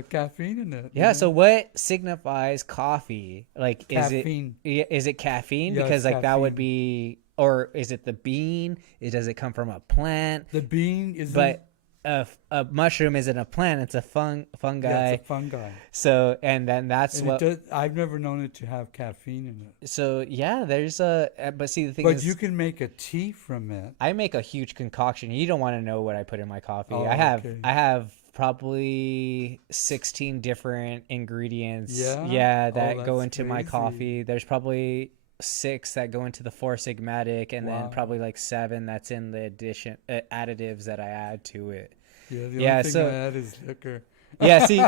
caffeine in it. Yeah. So what signifies coffee? Like, Caffeine. is it caffeine? Yeah, Because it's like that would caffeine. be, or is it the bean? Does it come from a plant? The bean is But a mushroom isn't a plant; it's a fungi. yeah, it's a fungi. So and then that's And what. I've never known it to have caffeine in it. So yeah, there's but see the thing But is, you can make a tea from it. I make a huge concoction. You don't want to know what I put in my coffee. Oh, I okay. have probably 16 different ingredients. Yeah? That Oh, go that's into my crazy. coffee. There's probably 6 that go into the Four Sigmatic, and then Wow. probably like 7 that's in the addition additives that I add to it. Yeah, the Yeah, only thing so- I add is liquor. Yeah, see,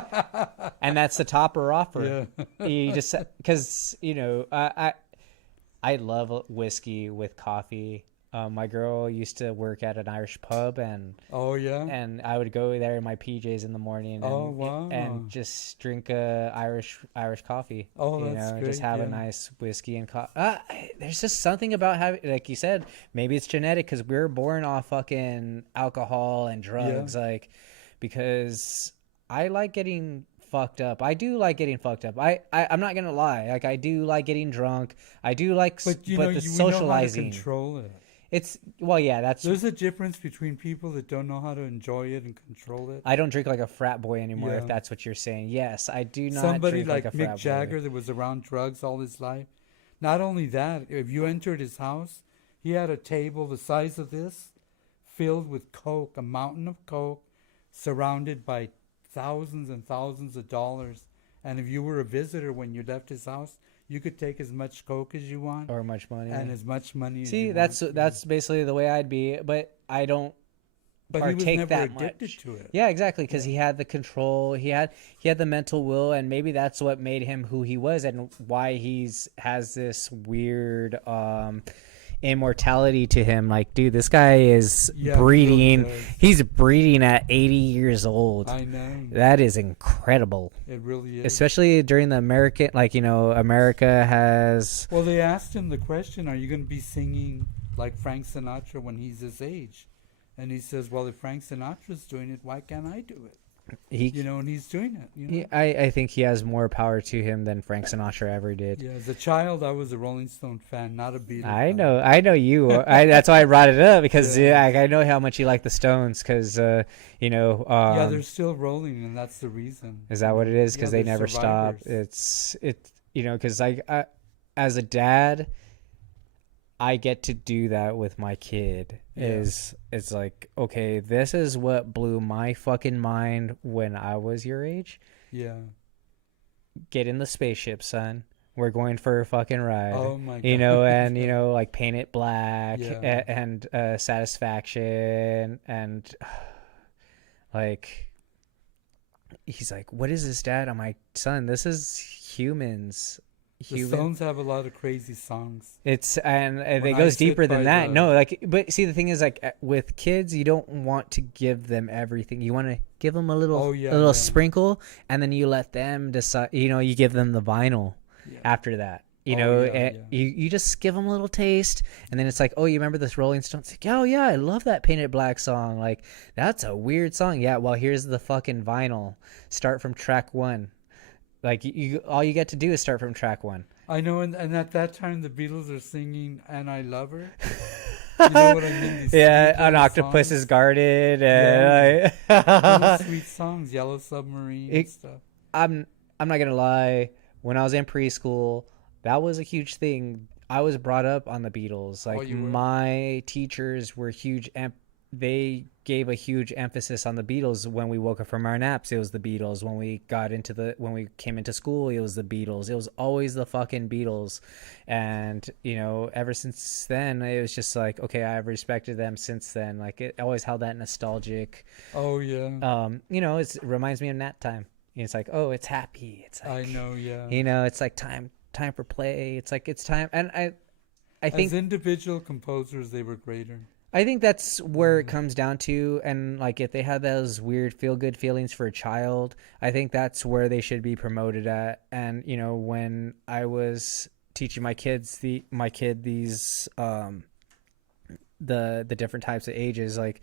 and that's the topper offer. Yeah. You just because I love whiskey with coffee. My girl used to work at an Irish pub, and Oh, yeah? I would go there in my PJs in the morning and, Oh, wow. and just drink Irish coffee. Oh, that's Just great, have a yeah. nice whiskey and coffee. There's just something about having, like you said, maybe it's genetic because we're born off fucking alcohol and drugs, like because I like getting fucked up. I do like getting fucked up. I'm not gonna lie. Like I do like getting drunk. I do like, But but you know, the you know how to socializing. control it. It's well, yeah. That's There's a difference between people that don't know how to enjoy it and control it. I don't drink like a frat boy anymore. Yeah. If that's what you're saying, yes, I do not. Somebody drink like a Mick frat Jagger boy. that was around drugs all his life. Not only that, if you entered his house, he had a table the size of this filled with Coke, a mountain of Coke, surrounded by thousands and thousands of dollars. And if you were a visitor when you left his house, you could take as much Coke as you want Or much money. and as much money as See, you that's want. that's basically the way I'd be, but I don't But he was partake never that addicted much. to it. Yeah, exactly, because he had the control. He had the mental will, and maybe that's what made him who he was, and why has this weird immortality to him. Like, dude, this guy is Yeah, he really breeding. does. He's breeding at 80 years old. I know. That is incredible. It really is. Especially during the American, like, America has. Well, they asked him the question, are you going to be singing like Frank Sinatra when he's his age? And he says, well, if Frank Sinatra's doing it, why can't I do it? He, And he's doing it. I think he has more power to him than Frank Sinatra ever did. Yeah, as a child, I was a Rolling Stone fan, not a Beatles I fan. know you. That's why I brought it up because Yeah. I know how much you like the Stones. Because Yeah, they're still rolling, and that's the reason. is that what it is? Because Yeah, they they're never stop. survivors. Because I as a dad, I get to do that with my kid. Yeah. It's like, okay, this is what blew my fucking mind when I was your age. Yeah. Get in the spaceship, son. We're going for a fucking ride. Oh, my God. And like paint it black Yeah. and satisfaction and like he's like, what is this, Dad? I'm like, son, this is humans. The Stones have a lot of crazy songs. It's and When it I goes sit deeper than by that. the- No, like, but see, the thing is, like, with kids, you don't want to give them everything. You want to give them a little, Oh, yeah, a little yeah. sprinkle, and then you let them decide. You give them the vinyl Yeah. after that. You Oh, know, yeah, yeah. you just give them a little taste, and then it's like, oh, you remember this Rolling Stones? Like, oh yeah, I love that Painted Black song. Like, that's a weird song. Yeah, well, here's the fucking vinyl. Start from track one. Like, you all you get to do is start from track one. I know, and at that time the Beatles are singing "And I Love Her." You know what I mean? These Yeah, sweet An little Octopus's songs. Garden, Yeah. Little and sweet songs, "Yellow Submarine" and it, stuff. I'm not gonna lie. When I was in preschool, that was a huge thing. I was brought up on the Beatles. Oh, Like you were? my teachers were huge. They gave a huge emphasis on the Beatles. When we woke up from our naps, it was the Beatles. When we came into school, it was the Beatles. It was always the fucking Beatles. And ever since then, it was just like, okay, I've respected them since then. Like it always held that nostalgic. Oh, yeah. It reminds me of nap time. It's like, oh, it's happy. It's I like, know, yeah. it's like time for play. It's like it's time. And I think As individual composers, they were greater. I think that's where it comes down to. And like if they had those weird feel good feelings for a child, I think that's where they should be promoted at. And when I was teaching my kid these the different types of ages, like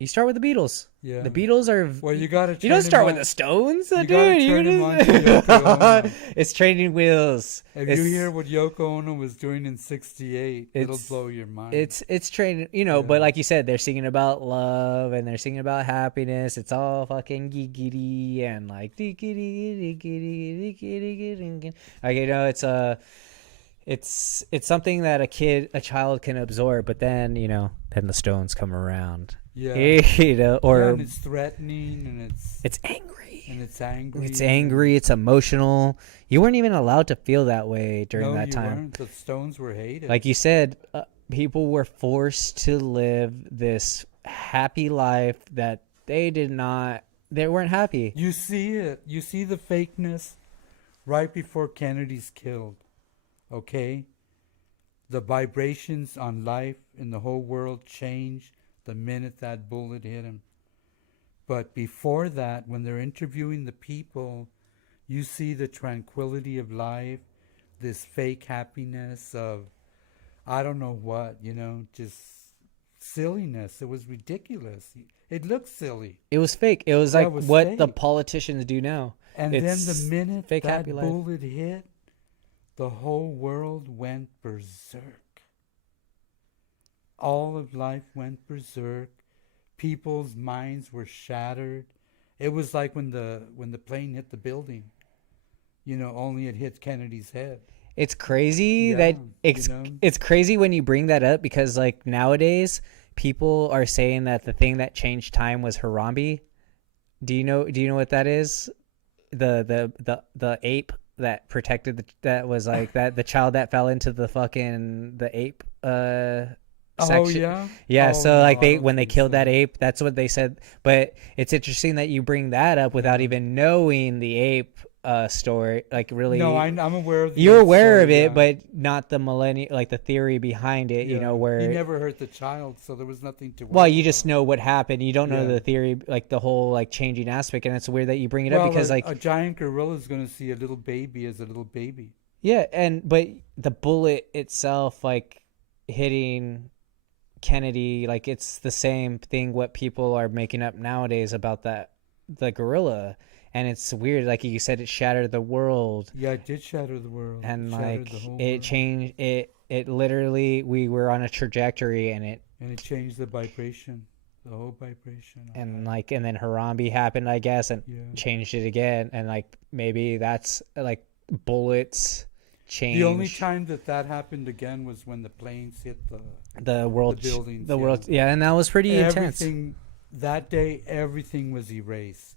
you start with the Beatles. Yeah. The Beatles are. Well, you got to. You don't start with the Stones, You dude. gotta turn him on to Yoko Ono. It's training wheels. If you hear what Yoko Ono was doing in '68, it'll It's- blow your mind. It's training, but like you said, they're singing about love and they're singing about happiness. It's all fucking giggity and like diggity. Like it's something that a child can absorb, but then then the Stones come around. yeah. Or and it's threatening, and it's angry. it's angry. It's angry. It's emotional. You weren't even allowed to feel that way during No, that you time. weren't. The Stones were hated. Like you said, people were forced to live this happy life that they weren't happy. You see it. You see the fakeness right before Kennedy's killed. Okay? The vibrations on life in the whole world changed the minute that bullet hit him. But before that, when they're interviewing the people, you see the tranquility of life, this fake happiness of, I don't know what, just silliness. It was ridiculous. It looked silly. It was fake. It was Yeah, like it was what the fake. politicians do now. And It's then the minute fake that happy life. bullet hit, the whole world went berserk. All of life went berserk. People's minds were shattered. It was like when the plane hit the building. Only it hit Kennedy's head. It's crazy Yeah, that it's crazy when you bring that up because like nowadays people are saying that the thing that changed time was Harambe. Do you know what that is? The ape that protected that was like that the child that fell into the ape section. Oh, yeah? Yeah, Oh, so no, like I they don't when they think killed so. that ape, that's what they said. But it's interesting that you bring that up without even knowing the ape story. Like really, No, I'm aware of the you're ape aware story, of it, yeah. but not the millennium, like the theory behind it. Yeah. Where He never hurt the child, so there was nothing to worry well, you just about. know what happened. You don't know Yeah. the theory, like the whole like changing aspect, and it's weird that you bring it up Well, because a, like a giant gorilla is going to see a little baby as a little baby. yeah, but the bullet itself, like hitting Kennedy, like it's the same thing what people are making up nowadays about the gorilla, and it's weird. Like you said, it shattered the world, Yeah, it did shatter the world. and It shattered like the whole it world. changed it. It literally, we were on a trajectory, and it And it changed the vibration, the whole vibration. of and life. like and then Harambe happened, I guess, and Yeah. changed it again, and like maybe that's like bullets change The only time that happened again was when the planes hit the world, the buildings, the yeah. world, yeah, and that was pretty intense. everything. That day, everything was erased.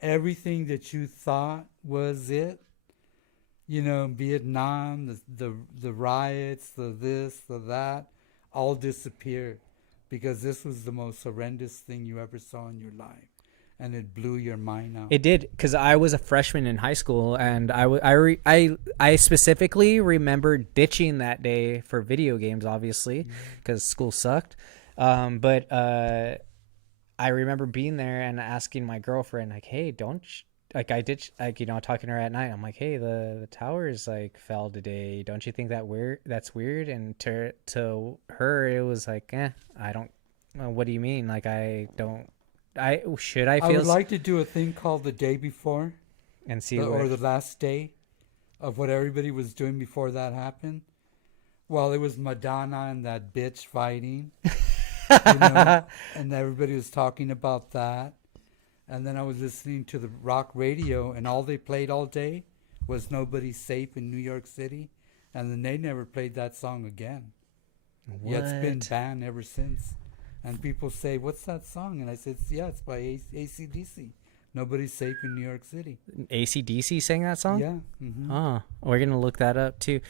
Everything that you thought was it, Vietnam, the riots, the this, the that, all disappeared because this was the most horrendous thing you ever saw in your life, and it blew your mind out. It did, because I was a freshman in high school, and I specifically remember ditching that day for video games, obviously, because school sucked. But I remember being there and asking my girlfriend, like, "Hey, I did like talking to her at night. I'm like, hey, the towers like fell today. Don't you think that's weird? And to her, it was like, I don't. What do you mean? Like I don't. I should I I feel would like to do a thing called the day before, and see or what the last day of what everybody was doing before that happened. Well, it was Madonna and that bitch fighting, and everybody was talking about that. And then I was listening to the rock radio, and all they played all day was "Nobody's Safe in New York City," and then they never played that song again. what? Yeah, it's been banned ever since. And people say, "What's that song?" And I said, "Yeah, it's by AC/DC. Nobody's Safe in New York City." AC/DC sang that song? Yeah. Mm-hmm. Oh, we're gonna look that up too.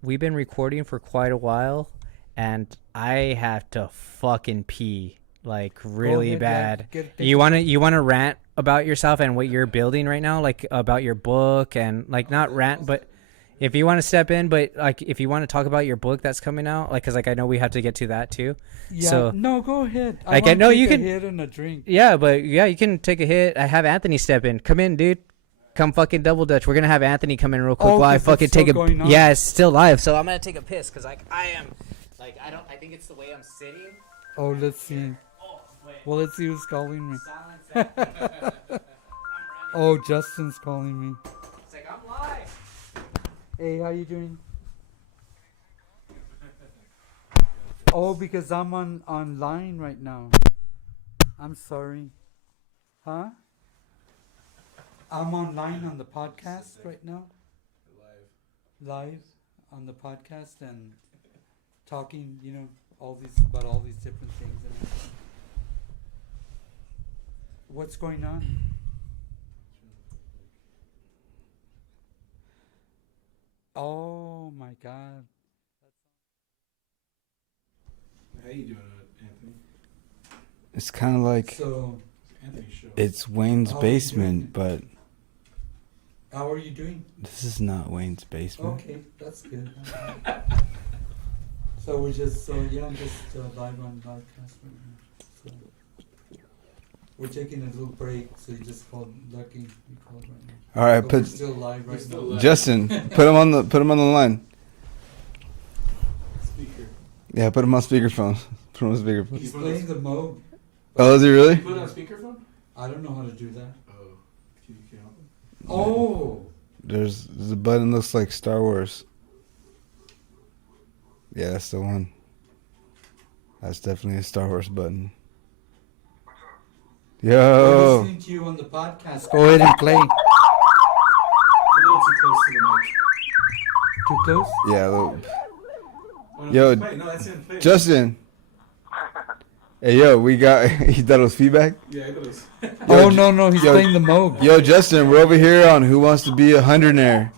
We've been recording for quite a while, and I have to fucking pee like really ahead, bad. take You wanna rant about yourself and what you're building right now, like about your book and like not rant, but if you want to step in, but like if you want to talk about your book that's coming out, like because like I know we have to get to that too. Yeah. So No, go ahead. Like, want no, to you take a can- hit and a drink. yeah, but yeah, you can take a hit. I have Anthony step in. Come in, dude. Come fucking double dutch. We're gonna have Anthony come in real quick Oh, while I 'cause it's fucking still take a. going on? Yeah, it's still live. So I'm gonna take a piss because like I am, like I don't. I think it's the way I'm sitting. Oh, let's see. Oh wait. Well, let's see who's calling me. Silence that. I'm ready. Oh, Justin's calling me. It's like I'm live. Hey, how you doing? Oh, because I'm online right now. I'm sorry. Huh? I'm online on the podcast right now. Live on the podcast and talking, about all these different things. And everything. What's going on? Oh my God. How you doing, Anthony? It's kind of like So, Anthony's show. it's Wayne's How are you basement, but how are you doing? this is not Wayne's basement. Okay, that's good. So I'm just live on podcast right now. So we're taking a little break. So you just called Lucky. You called right now. All right, But we're put still live right still now. live. Justin. Put him on the line. Speaker. Yeah, put him on speakerphone. Put him on speakerphone. He's playing the mode. Oh, is he really? You put it on speakerphone? I don't know how to do that. Oh. Can you help him? Oh, There's a button looks like Star Wars. Yeah, that's the one. That's definitely a Star Wars button. we're Yo. listening to you on the podcast. Go ahead and play. It's a little too close to the mic. Too close? Yeah. Look. Oh, no, Yo, play. No, that's in play. Justin. Hey, yo, we got. You thought it was feedback? Yeah, it was. Oh no, he's yo- playing the mode. Yo, Justin, we're over here on Who Wants to Be a Hundredaire.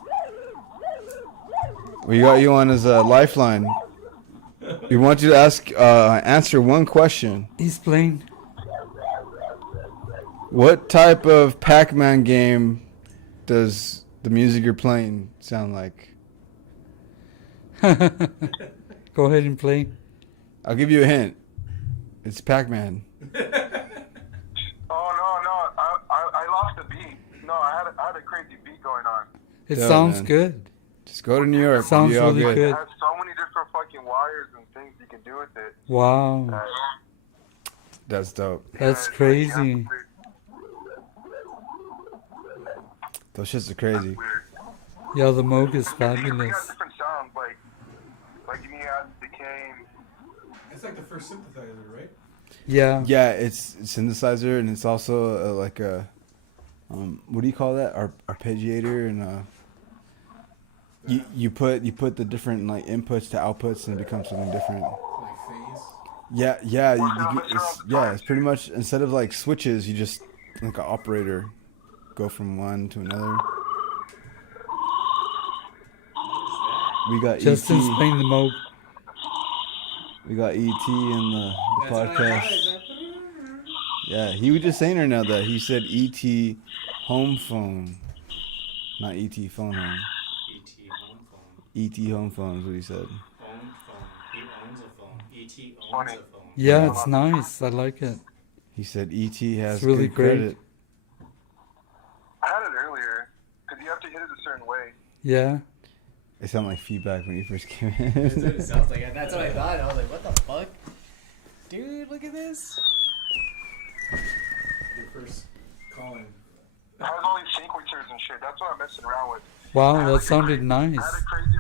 We got you on as a lifeline. We want you to answer one question. He's playing. What type of Pac-Man game does the music you're playing sound like? Go ahead and play. I'll give you a hint. It's Pac-Man. Oh no, I lost the beat. No, I had a crazy beat going on. It Yo, sounds man. good. Just go to New York. Sounds You'll be all really good. It has so many different fucking wires and things you can do with it. Wow, That's dope. that's it's like crazy. Those shits are crazy. weird. Yeah, the Moog is You can bring fabulous. out different sounds, like you got decaying. It's like the first synthesizer, right? Yeah. Yeah, it's a synthesizer, and it's also like a what do you call that? Arpeggiator, and you put the different like inputs to outputs, and it becomes something different. Like phase. It's pretty much instead of like switches, you just like an operator go from one to another. We got Justin's ET. playing the Moog. We got ET in the That's what I podcast. got, is that- Yeah, he was just saying right now that he said ET home phone, not ET phone home. ET home phone. ET home phone is what he said. Owned phone. He owns a phone. ET owns Funny. a phone. Yeah, it's nice. I like it. He said ET has It's really good great. credit. Yeah. It sounded like feedback when you first came That's what in. it sounds like. That's what I thought. I was like, what the fuck? Dude, look at this. Your first calling. It has all these sequencers and shit. That's what I'm messing around with. I Wow, had that like a sounded crazy- nice. I had a crazy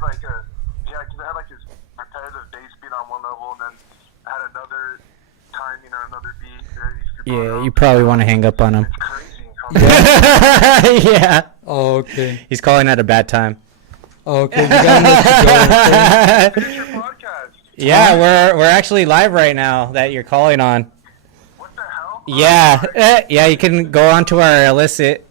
yeah, because I had like this repetitive bass beat on one level, and then I had another timing on another beat. Yeah, you probably want to hang up on him. It's crazy. Yeah. Oh, okay. He's calling at a bad time. Oh, okay, we gotta let you go. Okay? It's your podcast. Yeah, we're actually live right now that you're calling on. What the hell? Yeah, yeah, you can go on to our Elicit.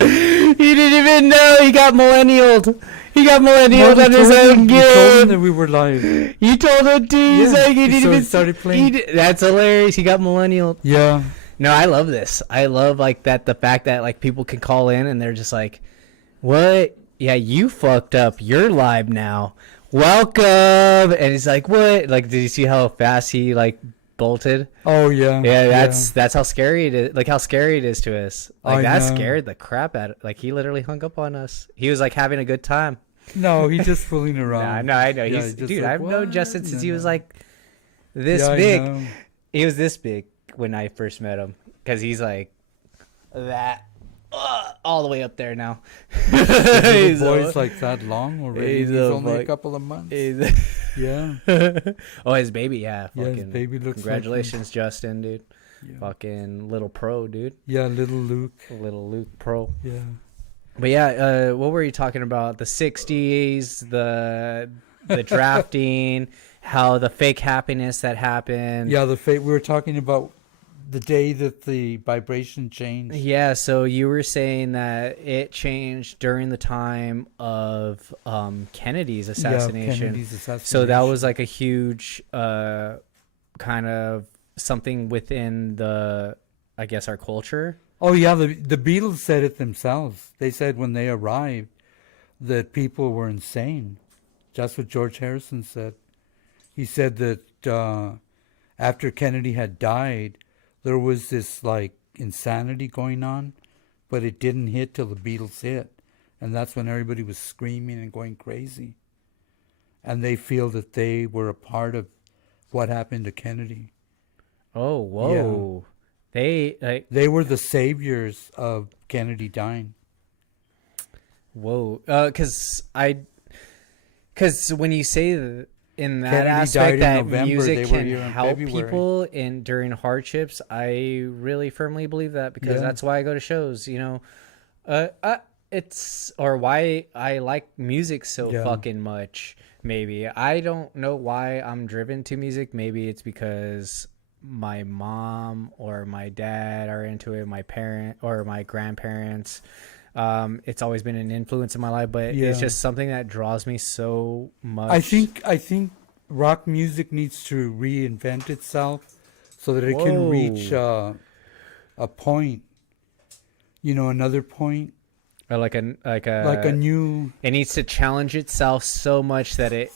He didn't even know he got millennialed. He got millennialed on his own You told him that game. we were live. You told him too. He's Yeah, like, he didn't so even it started playing. That's hilarious. He got millennialed. Yeah. No, I love this. I love like that the fact that like people can call in and they're just like, "What? Yeah, you fucked up. You're live now. Welcome." And he's like, "What?" Like, did you see how fast he like bolted? Oh, yeah. Yeah, that's how scary it is. Like how scary it is to us. Like I that know. scared the crap out of. Like he literally hung up on us. He was like having a good time. No, he's just fooling around. I know. Yeah, He's just dude. like, I've known "What?" Justin since he No, was no. like this Yeah, I big. know. He was this big when I first met him because he's like that all the way up there now. His little He's boy's a- like that long already. he's He's a only a fuck- couple of months. he's- Yeah. oh, his baby, yeah. Yeah, his Fucking baby looks like him. congratulations, Justin, dude. Yeah. Fucking little pro, dude. Yeah, little Luke. Little Luke pro. Yeah. But yeah, what were you talking about? The '60s, the drafting, how the fake happiness that happened. Yeah, the fate we were talking about the day that the vibration changed. Yeah, so you were saying that it changed during the time of Kennedy's assassination. Yeah, Kennedy's assassination. So that was like a huge kind of something within the, I guess, our culture. Oh yeah, the Beatles said it themselves. They said when they arrived that people were insane. That's what George Harrison said. He said that after Kennedy had died, there was this like insanity going on, but it didn't hit till the Beatles hit, and that's when everybody was screaming and going crazy. And they feel that they were a part of what happened to Kennedy. Oh, whoa. They like They were the saviors of Kennedy dying. whoa. Cuz when you say in that Kennedy died aspect in that November, music they were can here in help February. people in during hardships, I really firmly believe that because Yeah. that's why I go to shows, you know. It's or why I like music so Yeah. fucking much. Maybe I don't know why I'm driven to music. Maybe it's because my mom or my dad are into it, my parent or my grandparents. It's always been an influence in my life, but Yeah. it's just something that draws me so much. I think rock music needs to reinvent itself so that it can reach a point, another point, Or like a like a new it needs to challenge itself so much that it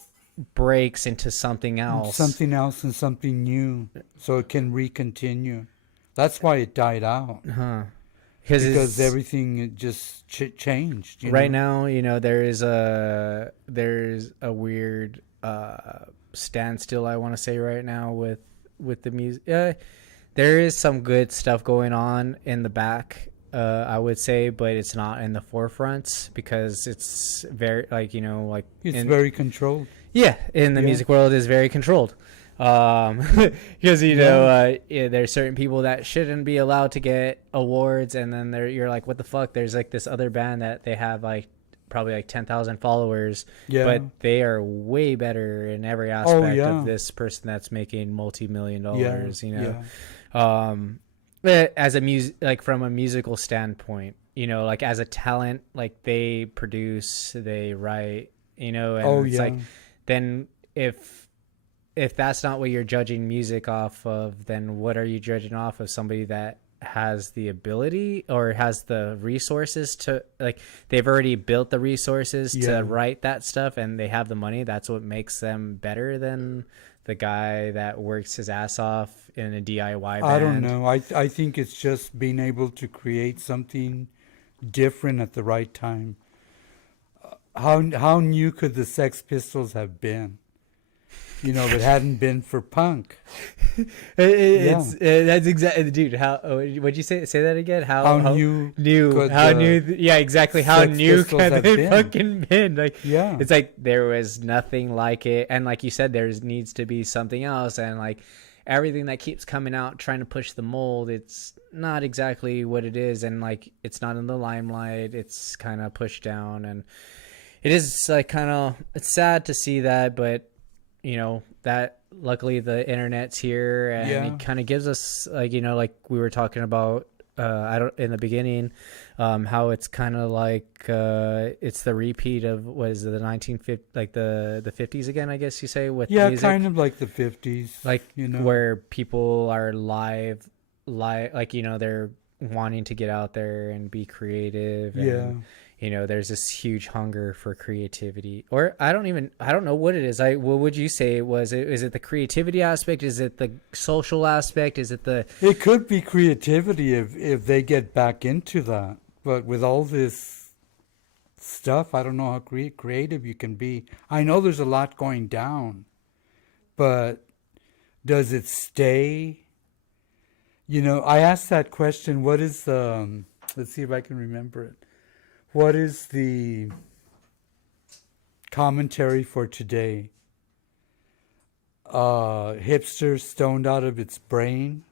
breaks into something else. something else and something new, so it can recontinue. That's why it died out, because Because everything just changed. right now, there's a weird standstill, I want to say, right now with the music. There is some good stuff going on in the back, I would say, but it's not in the forefronts because it's very it's very controlled. yeah, in the Yeah. music world is very controlled. Because there's certain people that shouldn't be allowed to get awards, and then you're like, what the fuck? There's like this other band that they have like probably like 10,000 followers, Yeah. but they are way better in every aspect yeah. of this person that's making multi-million Yeah, dollars. yeah. But as a like from a musical standpoint, like as a talent, like they produce, they write, and it's like, then if that's not what you're judging music off of, then what are you judging off of? Somebody that has the ability or has the resources to, like, they've already built the resources Yeah. to write that stuff and they have the money. That's what makes them better than the guy that works his ass off in a DIY band? I don't know. I think it's just being able to create something different at the right time. How new could the Sex Pistols have been? If it hadn't been for punk. That's exactly, dude. How? What'd you say? Say that again. How new new? could How the new? Yeah, exactly. How Sex new Pistols could have they been? fucking been? Like, Yeah. it's like there was nothing like it, and like you said, there needs to be something else, and like everything that keeps coming out, trying to push the mold, it's not exactly what it is, and like it's not in the limelight. It's kind of pushed down, and it is like kind of, it's sad to see that, but that luckily the internet's here, and it kind of gives us, like, like we were talking about in the beginning, how it's kind of like it's the repeat of, what is it, the 1950, like the 50s again, I guess you say, with music. kind of like the 50s, like where people are live, like they're wanting to get out there and be creative, and there's this huge hunger for creativity. Or I don't know what it is. What would you say it was? Is it the creativity aspect? Is it the social aspect? Is it the... It could be creativity if they get back into that. But with all this stuff, I don't know how creative you can be. I know there's a lot going down, but does it stay? I asked that question, what is the... let's see if I can remember it. What is the commentary for today? Hipster stoned out of its brain?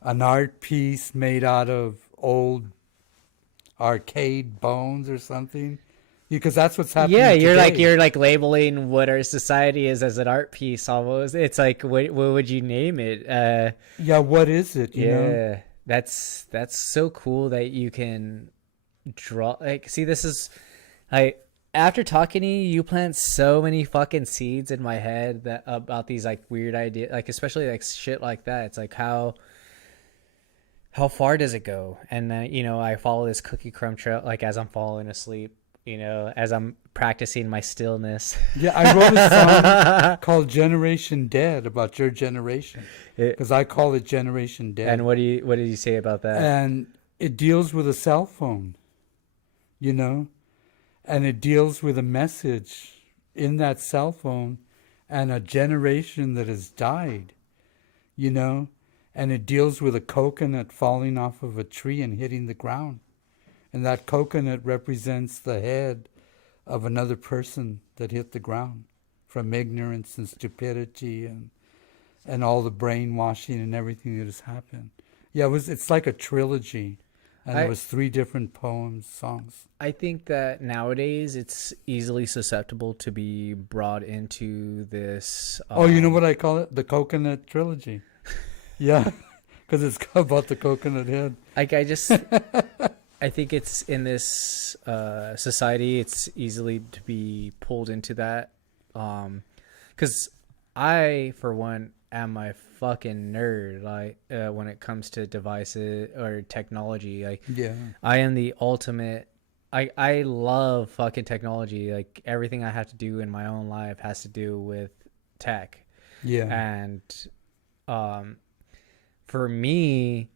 An art piece made out of old arcade bones or something? Because that's what's happening. Yeah, today. you're like labeling what our society is as an art piece almost. It's like, what would you name it? What is it? You know? That's so cool that you can draw. Like, see, this is, like, after talking to you, you plant so many fucking seeds in my head that about these like weird ideas, like especially like shit like that. It's like, how far does it go? And then I follow this cookie crumb trail, like as I'm falling asleep, as I'm practicing my stillness. I wrote a song called Generation Dead about your generation, because I call it Generation Dead. And what did you say about that? And it deals with a cell phone, and it deals with a message in that cell phone and a generation that has died, and it deals with a coconut falling off of a tree and hitting the ground. And that coconut represents the head of another person that hit the ground from ignorance and stupidity and all the brainwashing and everything that has happened. It's like a trilogy. And there was 3 different songs. I think that nowadays it's easily susceptible to be brought into this. You know what I call it? The Coconut Trilogy. Yeah, because it's about the coconut head. Like, I think it's in this society, it's easily to be pulled into that. Because I, for one, am a fucking nerd, like when it comes to devices or technology. Like, I am the ultimate. I love fucking technology. Like, everything I have to do in my own life has to do with tech. And for me,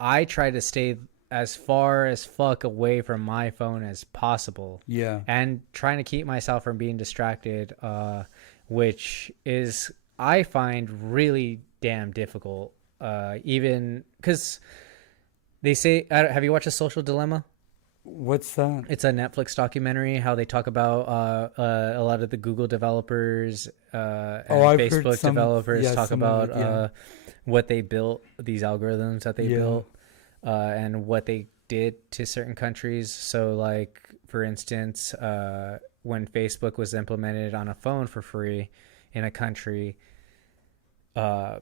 I try to stay as far as fuck away from my phone as possible. And trying to keep myself from being distracted, which is, I find, really damn difficult. Even because they say, have you watched The Social Dilemma? What's that? It's a Netflix documentary, how they talk about a lot of the Google developers and Facebook developers talk about what they built, these algorithms that they built, and what they did to certain countries. So, like, for instance, when Facebook was implemented on a phone for free in a country, the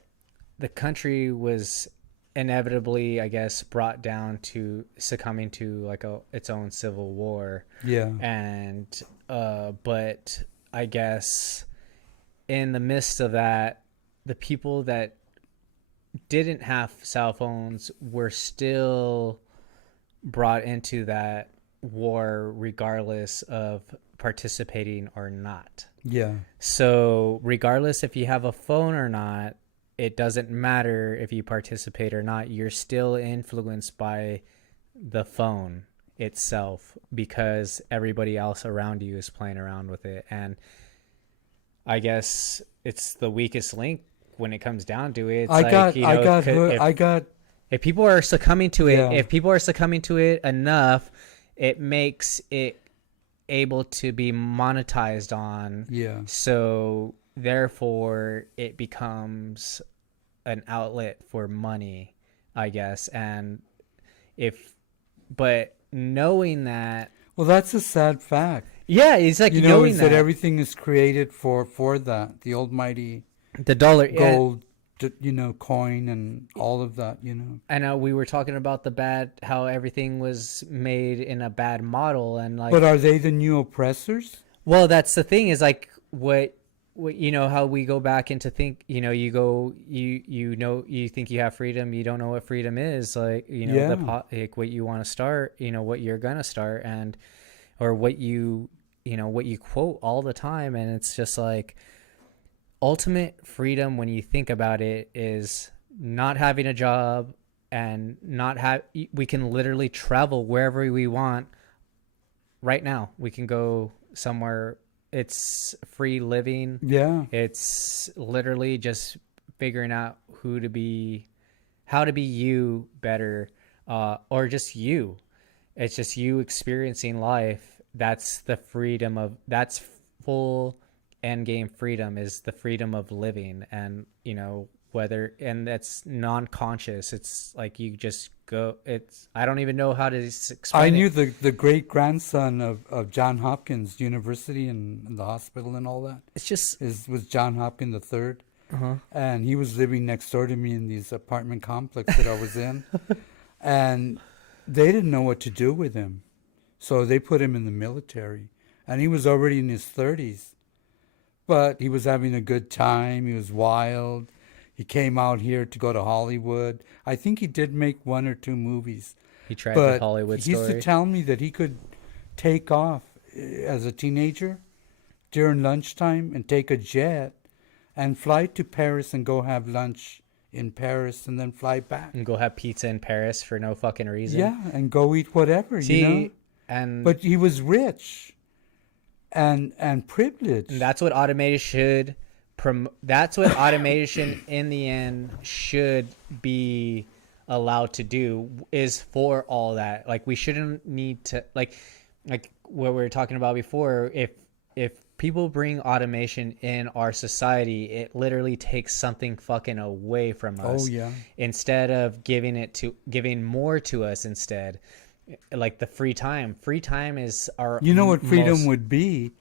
country was inevitably, I guess, brought down to succumbing to like its own civil war. And but I guess in the midst of that, the people that didn't have cell phones were still brought into that war regardless of participating or not. Yeah. So regardless if you have a phone or not, it doesn't matter if you participate or not. You're still influenced by the phone itself because everybody else around you is playing around with it. And I guess it's the weakest link when it comes down to it. It's I like, got, you I know, got, hooked- I got, if people are succumbing to it, Yeah. if people are succumbing to it enough, it makes it able to be monetized on. yeah. So therefore it becomes an outlet for money, I guess. And but knowing that, Well, that's a sad fact. yeah, it's like You know, knowing is that that everything is created for that, the almighty the dollar, gold, coin and all of that, I know we were talking about how everything was made in a bad model, and like, But are they the new oppressors? well, that's the thing is like what how we go back into think, you think you have freedom, you don't know what freedom is, like, Yeah. like what you want to start, what you're going to start, and or what what you quote all the time. And it's just like ultimate freedom when you think about it is not having a job and we can literally travel wherever we want right now. We can go somewhere. It's free living. Yeah. It's literally just figuring out how to be you better, or just you. It's just you experiencing life. That's the freedom that's full end game freedom, is the freedom of living. And, and that's non-conscious. It's like you just go, I don't even know how to explain I knew it. the great grandson of John Hopkins University and the hospital and all that It's just, was John Hopkins the third. uh-huh. And he was living next door to me in these apartment complex that I was in. And they didn't know what to do with him. So they put him in the military. And he was already in his 30s. But he was having a good time. He was wild. He came out here to go to Hollywood. I think he did make 1 or 2 movies. He tried But the Hollywood he used story. to tell me that he could take off as a teenager during lunchtime and take a jet and fly to Paris and go have lunch in Paris and then fly back. And go have pizza in Paris for no fucking reason. Yeah, and go eat whatever, See, and But he was rich and privileged. and that's what automation should that's what automation in the end should be allowed to do, is for all that. Like, we shouldn't need to like what we were talking about before. If people bring automation in our society, it literally takes something fucking away from us. Oh, yeah. Instead of giving more to us instead. Like the free time is our, You know what freedom would be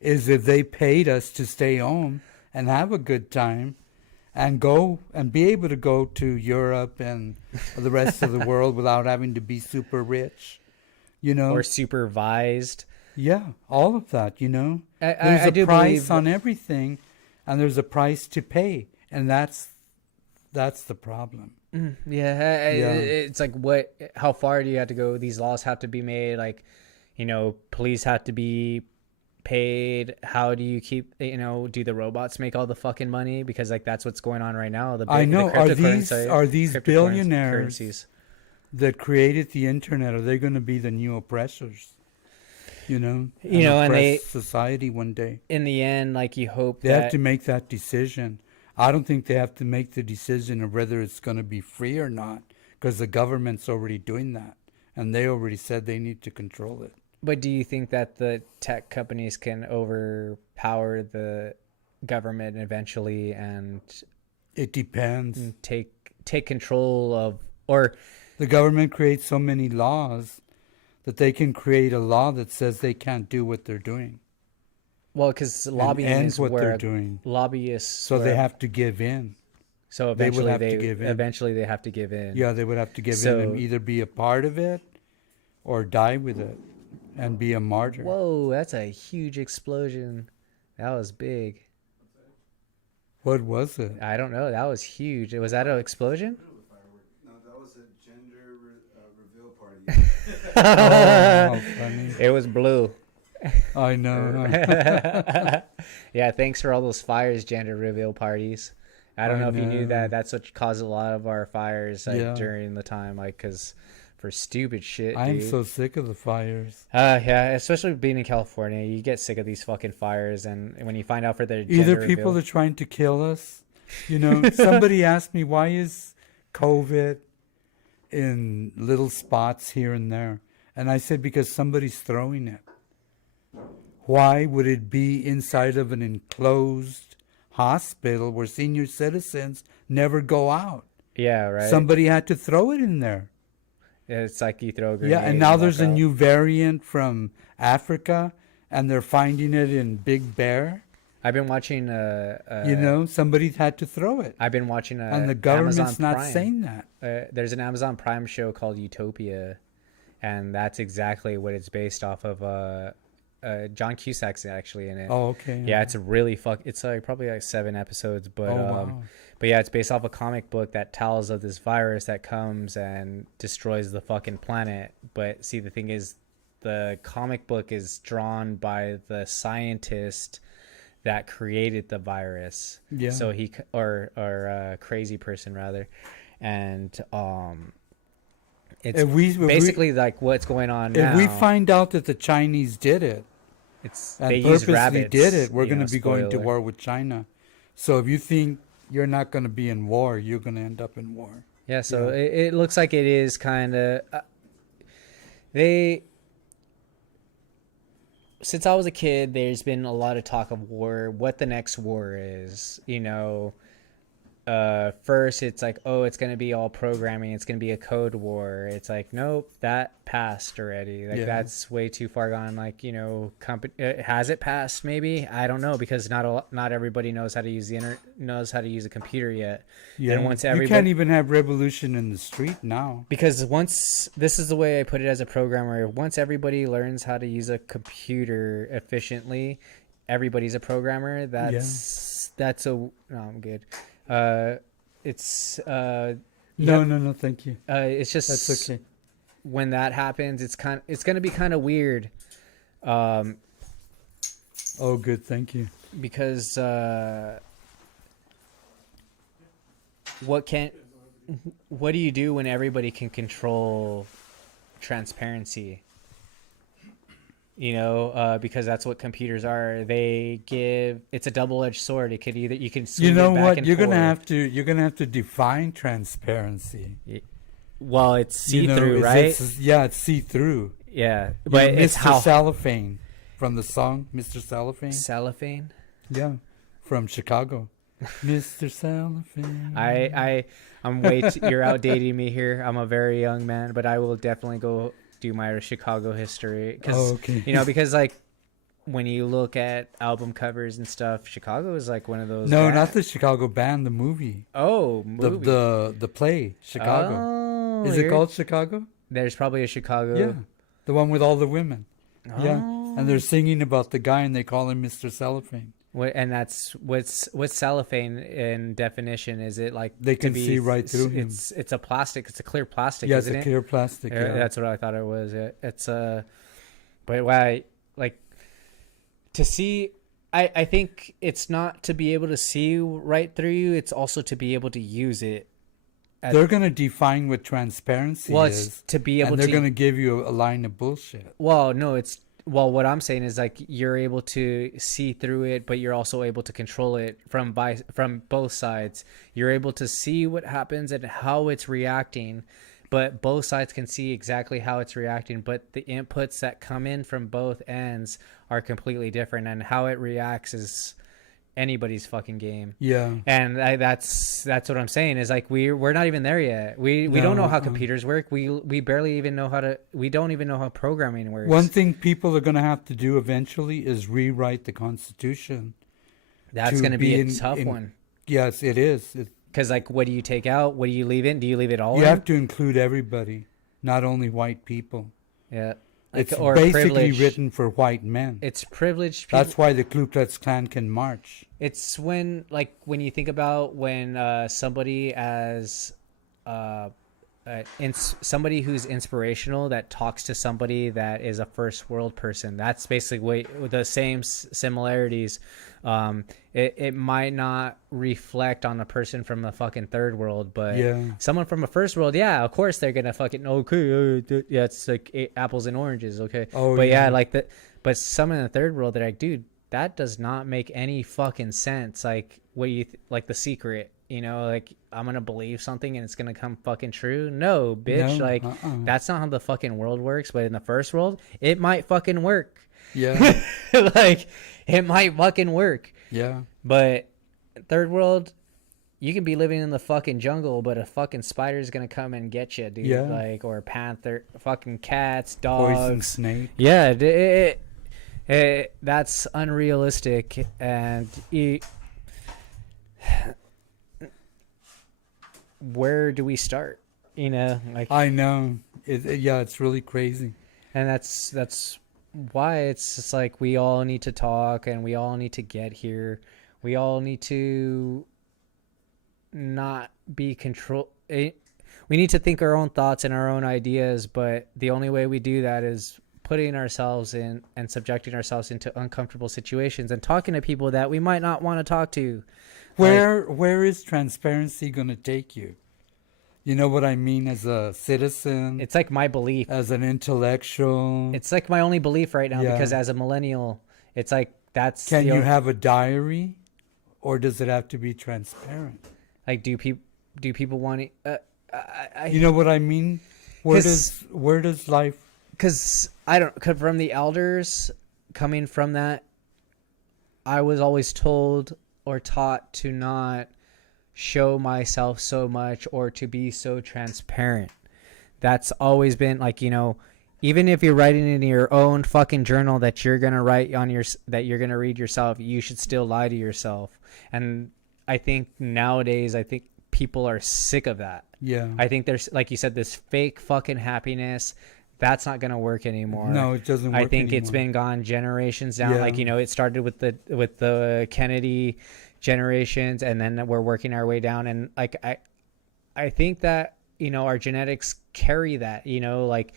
is if they paid us to stay home and have a good time and go and be able to go to Europe and the rest of the world without having to be super rich, or supervised. Yeah, all of that, I There's do a price believe on everything, and there's a price to pay, and that's the problem. Yeah, Yeah. it's like how far do you have to go? These laws have to be made, like, police have to be paid. How do you keep, do the robots make all the fucking money? Because like that's what's going on right now. I know. The Are these cryptocurrencies billionaires that created the internet, are they going to be the new oppressors? And oppress society one day. In the end, like, you hope They that have to make that decision. I don't think they have to make the decision of whether it's going to be free or not, because the government's already doing that, and they already said they need to control it. But do you think that the tech companies can overpower the government eventually and It depends. take control of, or The government creates so many laws that they can create a law that says they can't do what they're doing. well, because lobbying is what where they're doing. lobbyists. So they have to give in. So they would eventually have to give in. Eventually they have to give in. Yeah, they would have to give in So- and either be a part of it or die with it and be a martyr. Whoa, that's a huge explosion. That was big. What was it? I don't know. That was huge. Was that an explosion? No, that was a gender reveal party. Oh, how funny. It was blue. I know. Huh? Yeah, thanks for all those fires, gender reveal parties. I don't I know if you knew know. that. That's what caused a lot of our fires like, Yeah. during the time, like, because for stupid shit, I'm dude. so sick of the fires. Yeah, especially being in California, you get sick of these fucking fires, and when you find out for their Either gender people reveal, are trying to kill us. You know, somebody asked me, why is COVID in little spots here and there? And I said, because somebody's throwing it. Why would it be inside of an enclosed hospital where senior citizens never go out? yeah, right. Somebody had to throw it in there. It's like you throw a grenade. Yeah, and now there's walk a out. new variant from Africa, and they're finding it in Big Bear. I've been watching. You know, somebody had to throw it. I've been watching. And the government's Amazon not Prime. saying that. There's an Amazon Prime show called Utopia, and that's exactly what it's based off of. John Cusack's actually in it. Oh, okay. Yeah, it's really It's like probably like 7 episodes, but wow. but yeah, it's based off a comic book that tells of this virus that comes and destroys the fucking planet. But see, the thing is, the comic book is drawn by the scientist that created the virus. Yeah. So he or crazy person rather, and it's If we- if we- basically like what's going on now. If we find out that the Chinese did it it's and they use purposely rabbits. did it, we're you going know, to be going to spoiler. war with China. So if you think you're not going to be in war, you're going to end up in war. Yeah, so Yeah. it looks like it is kind of they. Since I was a kid, there's been a lot of talk of war. What the next war is, you know. First it's like, oh, it's gonna be all programming. It's gonna be a code war. It's like, nope, that passed already. Like Yeah. that's way too far gone. Like, you know, has it passed? Maybe, I don't know, because not everybody knows how to use knows how to use a computer yet. Yeah. And once You everybody can't even have revolution in the street now. because once this is the way I put it as a programmer, once everybody learns how to use a computer efficiently, everybody's a programmer. That's no, I'm good. It's No, thank you. it's just That's okay. when that happens, it's gonna be kind of weird, Oh, good, thank you. because what do you do when everybody can control transparency? You know, because that's what computers are. It's a double-edged sword. It could either, you can swing You know it back what? and You're gonna forward. have to define transparency. Well, it's You know, see-through, it's- right? yeah, it's see-through. Yeah, You but know, it's Mr. how Cellophane from the song Mr. Cellophane. cellophane. Yeah, from Chicago. Mr. Cellophane. I'm way too, you're outdating me here. I'm a very young man, but I will definitely go do my Chicago history because Oh, okay. you know, because like when you look at album covers and stuff, Chicago is like one of those. No, not the Chicago band. The movie. Oh, movie. The play Chicago. Oh, Is it called Chicago? There's probably a Chicago. Yeah, the one with all the women. Yeah, Oh. and they're singing about the guy, and they call him Mr. Cellophane. And that's what's cellophane in definition. Is it like They to can be- see right through him. It's a plastic. It's a clear plastic. Yeah, it's isn't a it? clear plastic. Yeah, Yeah, that's what I thought it was. It's but why, like, to see, I think it's not to be able to see right through you. It's also to be able to use it. they're gonna define what transparency Well, is, it's to be able and they're to. gonna give you a line of bullshit. Well, no, what I'm saying is like you're able to see through it, but you're also able to control it from both sides. You're able to see what happens and how it's reacting, but both sides can see exactly how it's reacting, but the inputs that come in from both ends are completely different, and how it reacts is anybody's fucking game. Yeah, And that's what I'm saying is like we're not even there yet. We don't know how computers work. We barely even know we don't even know how programming works. one thing people are gonna have to do eventually is rewrite the Constitution. That's to going to be a be tough in- one. Yes, it is. Because, like, what do you take out? What do you leave in? Do you leave it all You in? have to include everybody, not only white people. Yeah. Like, It's or basically privilege. written for white men. It's privileged people. That's why the Ku Klux Klan can march. It's when you think about when somebody as somebody who's inspirational that talks to somebody that is a first world person. That's basically the same similarities. It might not reflect on a person from a fucking third world, but someone from a first world, yeah, of course they're gonna fucking okay, yeah, it's like apples and oranges, okay. But yeah, like that. But someone in the third world, they're like, dude, that does not make any fucking sense. Like, what do you like The Secret? You know, like, I'm gonna believe something and it's gonna come fucking true. No, bitch. No, like, that's not how the fucking world works. But in the first world, it might fucking work. Yeah. Like, it might fucking work. Yeah. But third world, you can be living in the fucking jungle, but a fucking spider's gonna come and get you, dude. Yeah. Like, or a panther, fucking cats, Poison dogs. snake. Yeah, that's unrealistic, and where do we start? You know, like, I know. It's really crazy. and that's why it's just like we all need to talk, and we all need to get here. We all need to not be control. We need to think our own thoughts and our own ideas, but the only way we do that is putting ourselves in and subjecting ourselves into uncomfortable situations and talking to people that we might not want to talk to. Where is transparency going to take you? You know what I mean? As a citizen, It's like my belief. as an intellectual. It's like my only belief right now, Yeah. because as a millennial, it's like that's Can the you only- have a diary, or does it have to be transparent? like do people want to? You know what I mean? Where 'Cause- does life? Because I don't. 'Cause from the elders, coming from that, I was always told or taught to not show myself so much or to be so transparent. That's always been like, you know, even if you're writing in your own fucking journal that you're gonna write on that you're gonna read yourself, you should still lie to yourself. And I think nowadays, I think people are sick of that. Yeah. I think there's, like you said, this fake fucking happiness. That's not gonna work anymore. No, it doesn't work I think it's anymore. been gone generations down. Yeah. Like, you know, it started with the Kennedy generations, and then we're working our way down. And like I think that, you know, our genetics carry that. You know, like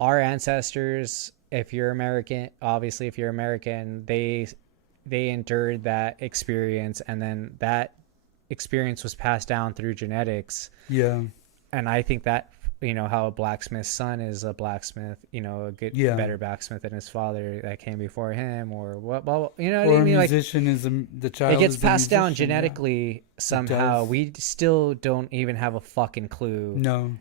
our ancestors. If you're American, obviously, if you're American, they endured that experience, and then that experience was passed down through genetics. Yeah. And I think that, you know, how a blacksmith's son is a blacksmith, you know, a good, better blacksmith than his father that came before him, or what, well, you know what Or I mean? a Like, musician is the child. it gets is a passed down musician, yeah. genetically somehow. does. We still don't even have a fucking clue. No.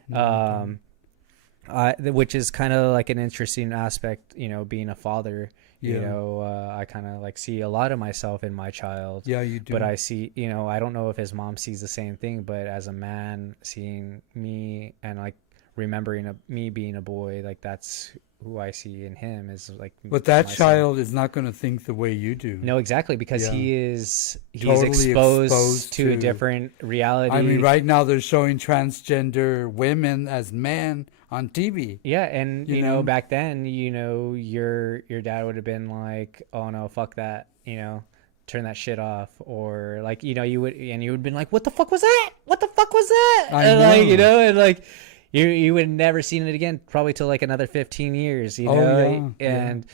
Which is kind of like an interesting aspect, you know, being a father. You Yeah. know, I kind of like see a lot of myself in my child. Yeah, you do. But I see, you know, I don't know if his mom sees the same thing, but as a man, seeing me and like remembering me being a boy, like that's who I see in him is like. But that my son. child is not going to think the way you do. No, exactly, because Yeah. he's Totally exposed to a to- different reality. I mean, right now they're showing transgender women as men on TV. Yeah, and You you know, know? back then, you know, your dad would have been like, "Oh no, fuck that," you know, turn that shit off, or like, you know, you would have been like, "What the fuck was that? What the fuck was that?" I and like, know. you know, and like, you would have never seen it again, probably till like another 15 years, you Oh, know, yeah, and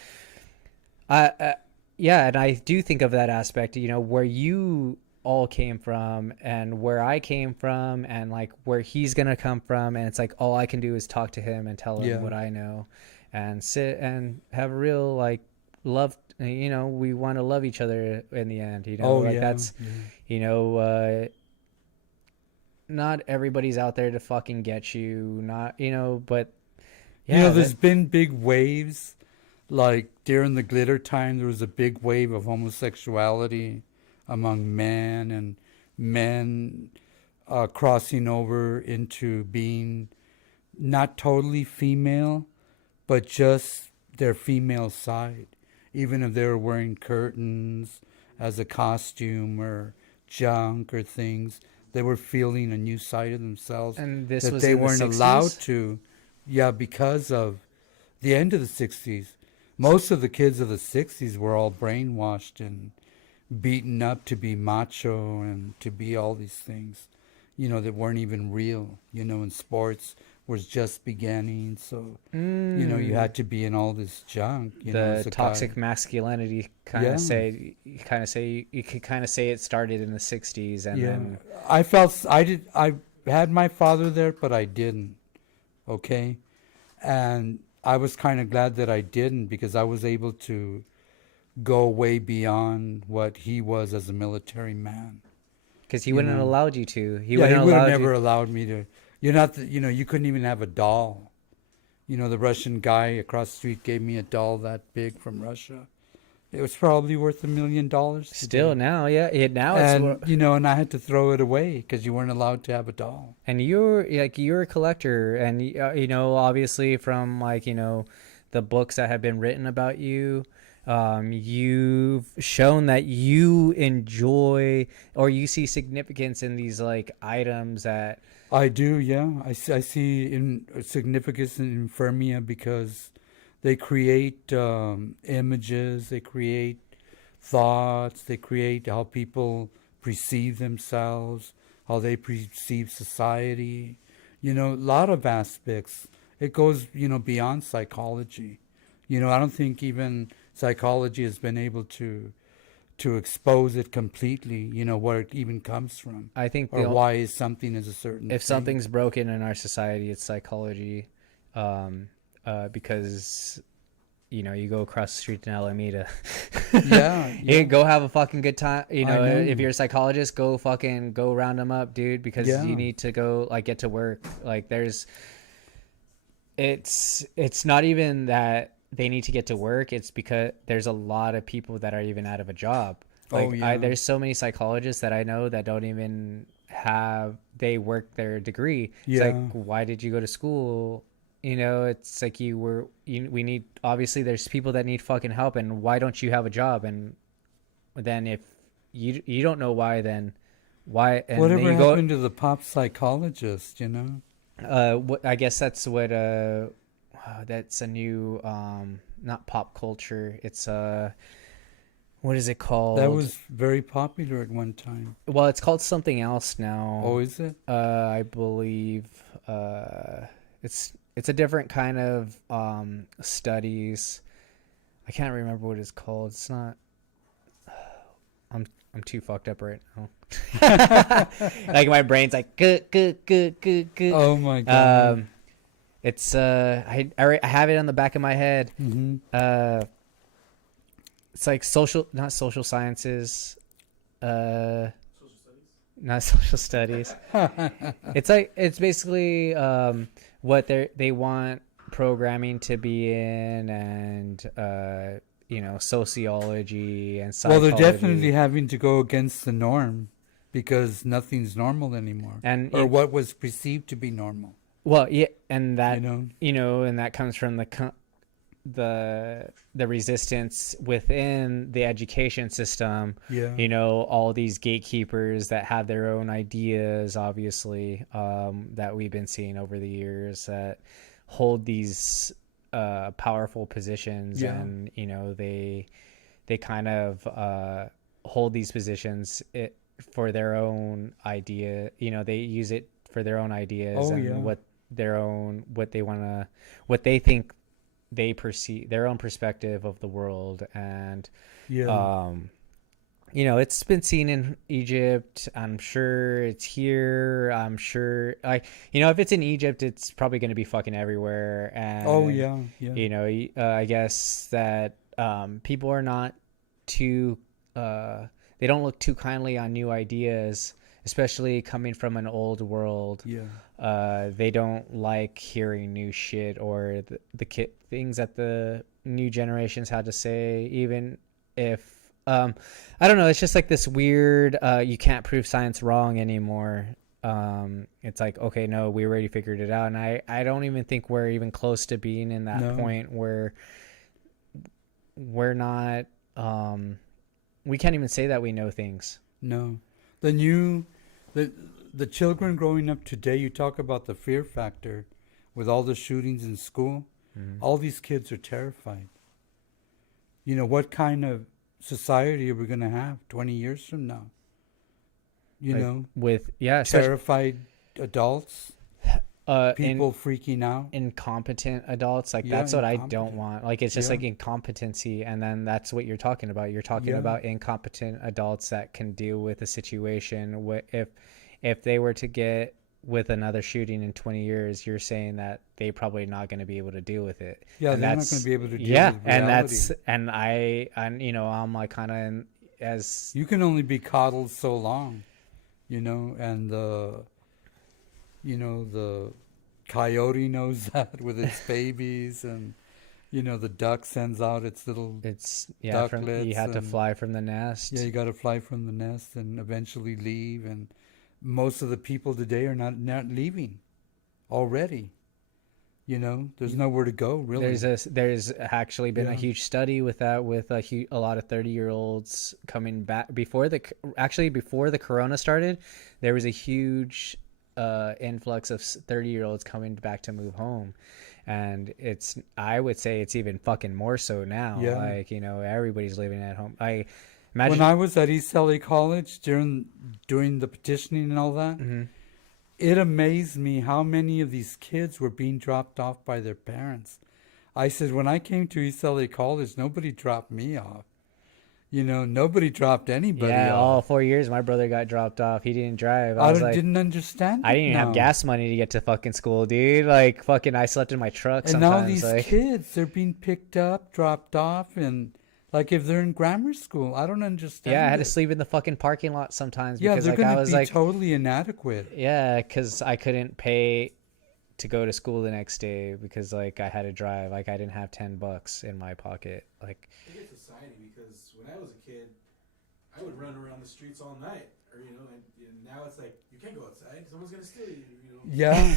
yeah, and I do think of that aspect, you know, where you all came from and where I came from and like where he's gonna come from, and it's like all I can do is talk to him and tell him Yeah. what I know and sit and have a real like love, you know, we want to love each other in the end, you know. Oh, Like yeah, that's yeah. you know, not everybody's out there to fucking get you, not, you know, but yeah, You know, there's been big waves. Like during the glitter time, there was a big wave of homosexuality among men, and men crossing over into being not totally female, but just their female side. Even if they were wearing curtains as a costume or junk or things, they were feeling a new side of themselves And this that was they in the weren't 60s? allowed to. Yeah, because of the end of the 60s. Most of the kids of the 60s were all brainwashed and beaten up to be macho and to be all these things. that weren't even real, and sports was just beginning. So, you had to be in all this junk, as The a toxic guy. masculinity Yeah. you could kind of say it started in the 60s and Yeah. then I had my father there, but I didn't. Okay. And I was kind of glad that I didn't, because I was able to go way beyond what he was as a military man. because he You wouldn't have know. allowed you to. He Yeah, he wouldn't would have allowed never you. allowed me to. You're not, you couldn't even have a doll. The Russian guy across the street gave me a doll that big from Russia. It was probably worth $1 million Still today. now, yeah, now And and I had to throw it away because you weren't allowed to have a doll. and you're a collector, and obviously from the books that have been written about you, you've shown that you enjoy or you see significance in these items that I do, yeah. I see in significance in Infirmia because they create images, they create thoughts, they create how people perceive themselves, how they perceive society. A lot of aspects. It goes, beyond psychology. I don't think even psychology has been able to expose it completely, where it even comes from, I think or why something is a certain if thing. something's broken in our society, it's psychology, because you go across the street in Alameda. Yeah, You go have a fucking good time. know. If you're a psychologist, go round them up, dude, because Yeah. you need to go get to work. It's not even that they need to get to work. It's because there's a lot of people that are even out of a job. There's so many psychologists that I know that don't even they work their degree. It's Yeah. why did you go to school? It's like we need, obviously there's people that need fucking help, and why don't you have a job? And then if you don't know why, then why? And Whatever then you happened to the pop psychologist, I guess that's what that's a new not pop culture. It's what is it called? That was very popular at one time. Well, it's called something else now. Oh, is it? I believe it's a different kind of studies. I can't remember what it's called. It's not. I'm too fucked up right now. My brain's like good. Oh my god. It's I have it on the back of my head. Mm-hmm. It's like not social sciences. Not social studies. It's basically what they want programming to be in, and sociology and psychology. Well, they're definitely having to go against the norm because nothing's normal anymore, or what was perceived to be normal. Well, yeah, and that and that comes from the resistance within the education system. Yeah. All these gatekeepers that have their own ideas, obviously, that we've been seeing over the years, that hold these powerful positions. Yeah. And they kind of hold these positions for their own idea. They use it for their own ideas what they think they perceive, their own perspective of the world. And it's been seen in Egypt. I'm sure it's here. I'm sure if it's in Egypt, it's probably going to be fucking everywhere. And I guess that people are not too they don't look too kindly on new ideas, especially coming from an old world. They don't like hearing new shit or the things that the new generations had to say, even if I don't know. It's just like this weird you can't prove science wrong anymore. It's like, okay, no, we already figured it out. And I don't even think we're even close to being in that point where we're not we can't even say that we know things. No. The children growing up today, you talk about the fear factor with all the shootings in school. Mm-hmm. All these kids are terrified. What kind of society are we going to have 20 years from now? You Like, know, with especially, terrified adults, people freaking out. incompetent adults, like Yeah, that's what I don't incompetent. want. Like it's just Yeah. like incompetency, and then that's what you're talking about. You're talking Yeah. about incompetent adults that can deal with a situation. If they were to get with another shooting in 20 years, you're saying that they probably not going to be able to deal with it. Yeah, And they're not that's going to be able to deal yeah, with and reality. that's and I'm I'm like kind of as You can only be coddled so long, you know, and the coyote knows that with its babies, and the duck sends out its little. it's you Ducklets had to and- fly from the nest. Yeah, you got to fly from the nest and eventually leave, and most of the people today are not leaving already. There's nowhere to go really. There's actually been a Yeah. huge study with that, with a lot of 30-year-olds coming back before the corona started. There was a huge influx of 30-year-olds coming back to move home, and I would say it's even fucking more so now. Yeah. Like everybody's living at home. I imagine When I was at East LA College doing the petitioning and all that, Mhm. it amazed me how many of these kids were being dropped off by their parents. I said, when I came to East LA College, nobody dropped me off. Nobody dropped anybody yeah, all off. 4 years my brother got dropped off. He didn't drive. I was like, didn't understand I it didn't even have now. gas money to get to fucking school, dude. Like fucking, I slept in my truck And sometimes. now these like, kids, they're being picked up, dropped off, and like if they're in grammar school, I don't understand. yeah, I had to it. sleep in the fucking parking lot sometimes Yeah, because they're like I going to was be like, totally inadequate. yeah, because I couldn't pay to go to school the next day because like I had to drive. Like I didn't have $10 in my pocket. Like I think it's society because when I was a kid, I would run around the streets all night, or and now it's like you can't go outside. Someone's gonna steal you. Yeah.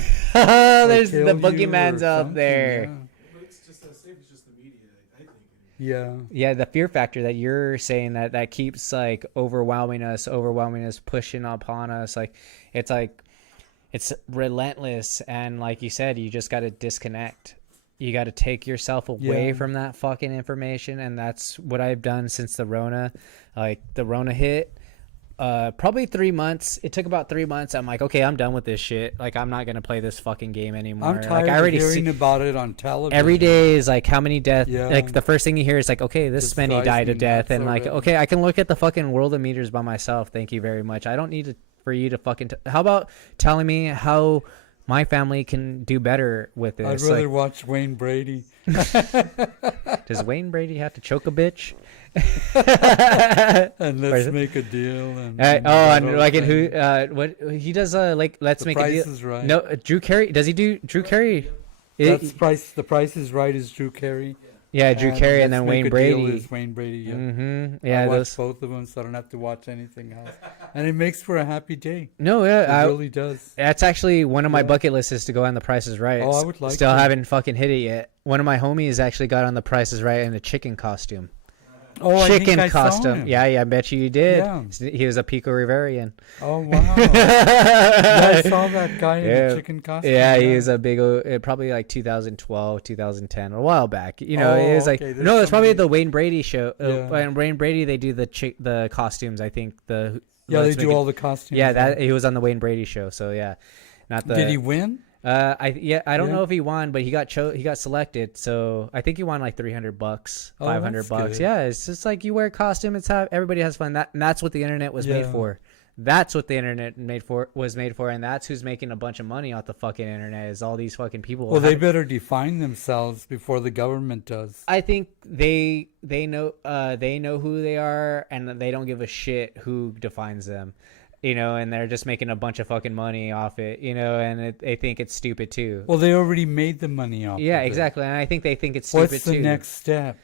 there's Or the kill you boogeyman's or out something, there. But it's just as safe as just the media, I think. Yeah. Yeah, the fear factor that you're saying that keeps like overwhelming us, pushing upon us. Like it's relentless, and like you said, you just got to disconnect. You got to take yourself away Yeah. from that fucking information, and that's what I've done since the Rona. Like the Rona hit, probably 3 months. It took about 3 months. I'm like, okay, I'm done with this shit. Like I'm not gonna play this fucking game anymore. I'm tired like I of already hearing see about it on television. every day is like how many deaths. Yeah. Like the first thing you hear is like, okay, this This many drives died me of death, nuts and like, already. okay, I can look at the fucking world of meters by myself. Thank you very much. I don't need to, for you to fucking. How about telling me how my family can do better with I'd this? rather Like, watch Wayne Brady. does Wayne Brady have to choke a bitch? And let's make a deal. And And that whole like in thing. who? What he does? Like let's The make a Price deal. is Right. No, Drew Carey. Does he do Drew Carey? That's The Price is Right is Drew Carey. Yeah, Drew Carey, and Let's then Make Wayne a Deal Brady. is Wayne Brady. Yeah. Mm-hmm. I Yeah, watch those. both of them, so I don't have to watch anything else. And it makes for a happy day. No, It yeah, really does. that's actually one of my Yeah. bucket lists is to go on The Price is Right. Oh, I would like Still to. haven't fucking hit it yet. One of my homies actually got on The Price is Right in a chicken costume. Oh, I Chicken think I saw costume. him. Yeah, I bet you did. Yeah. He was a Pico Riverian. Oh, wow. Yeah, I saw that guy in Yeah. a chicken costume. Yeah, he was a big, probably like 2012, 2010, a while back. It was like, okay, there's no, it's probably somebody- the Wayne Brady show. Yeah. And Wayne Brady, they do the costumes. I think Yeah, they let's make do it- all the costumes. Yeah, that he was on the Wayne Brady show. So yeah, not the. Did he win? I don't Yeah. know if he won, but he got selected. So I think he won like $300, Oh, $500. that's good. Yeah, it's just like you wear a costume. Everybody has fun. And that's what the internet was made Yeah. for. That's what the internet was made for, and that's who's making a bunch of money off the fucking internet. Is all these fucking people. Well, they better define themselves before the government does. I think they know who they are, and they don't give a shit who defines them. And they're just making a bunch of fucking money off it, and they think it's stupid too. Well, they already made the money off. Yeah, of it. exactly. And I think they think it's stupid What's the too. next step?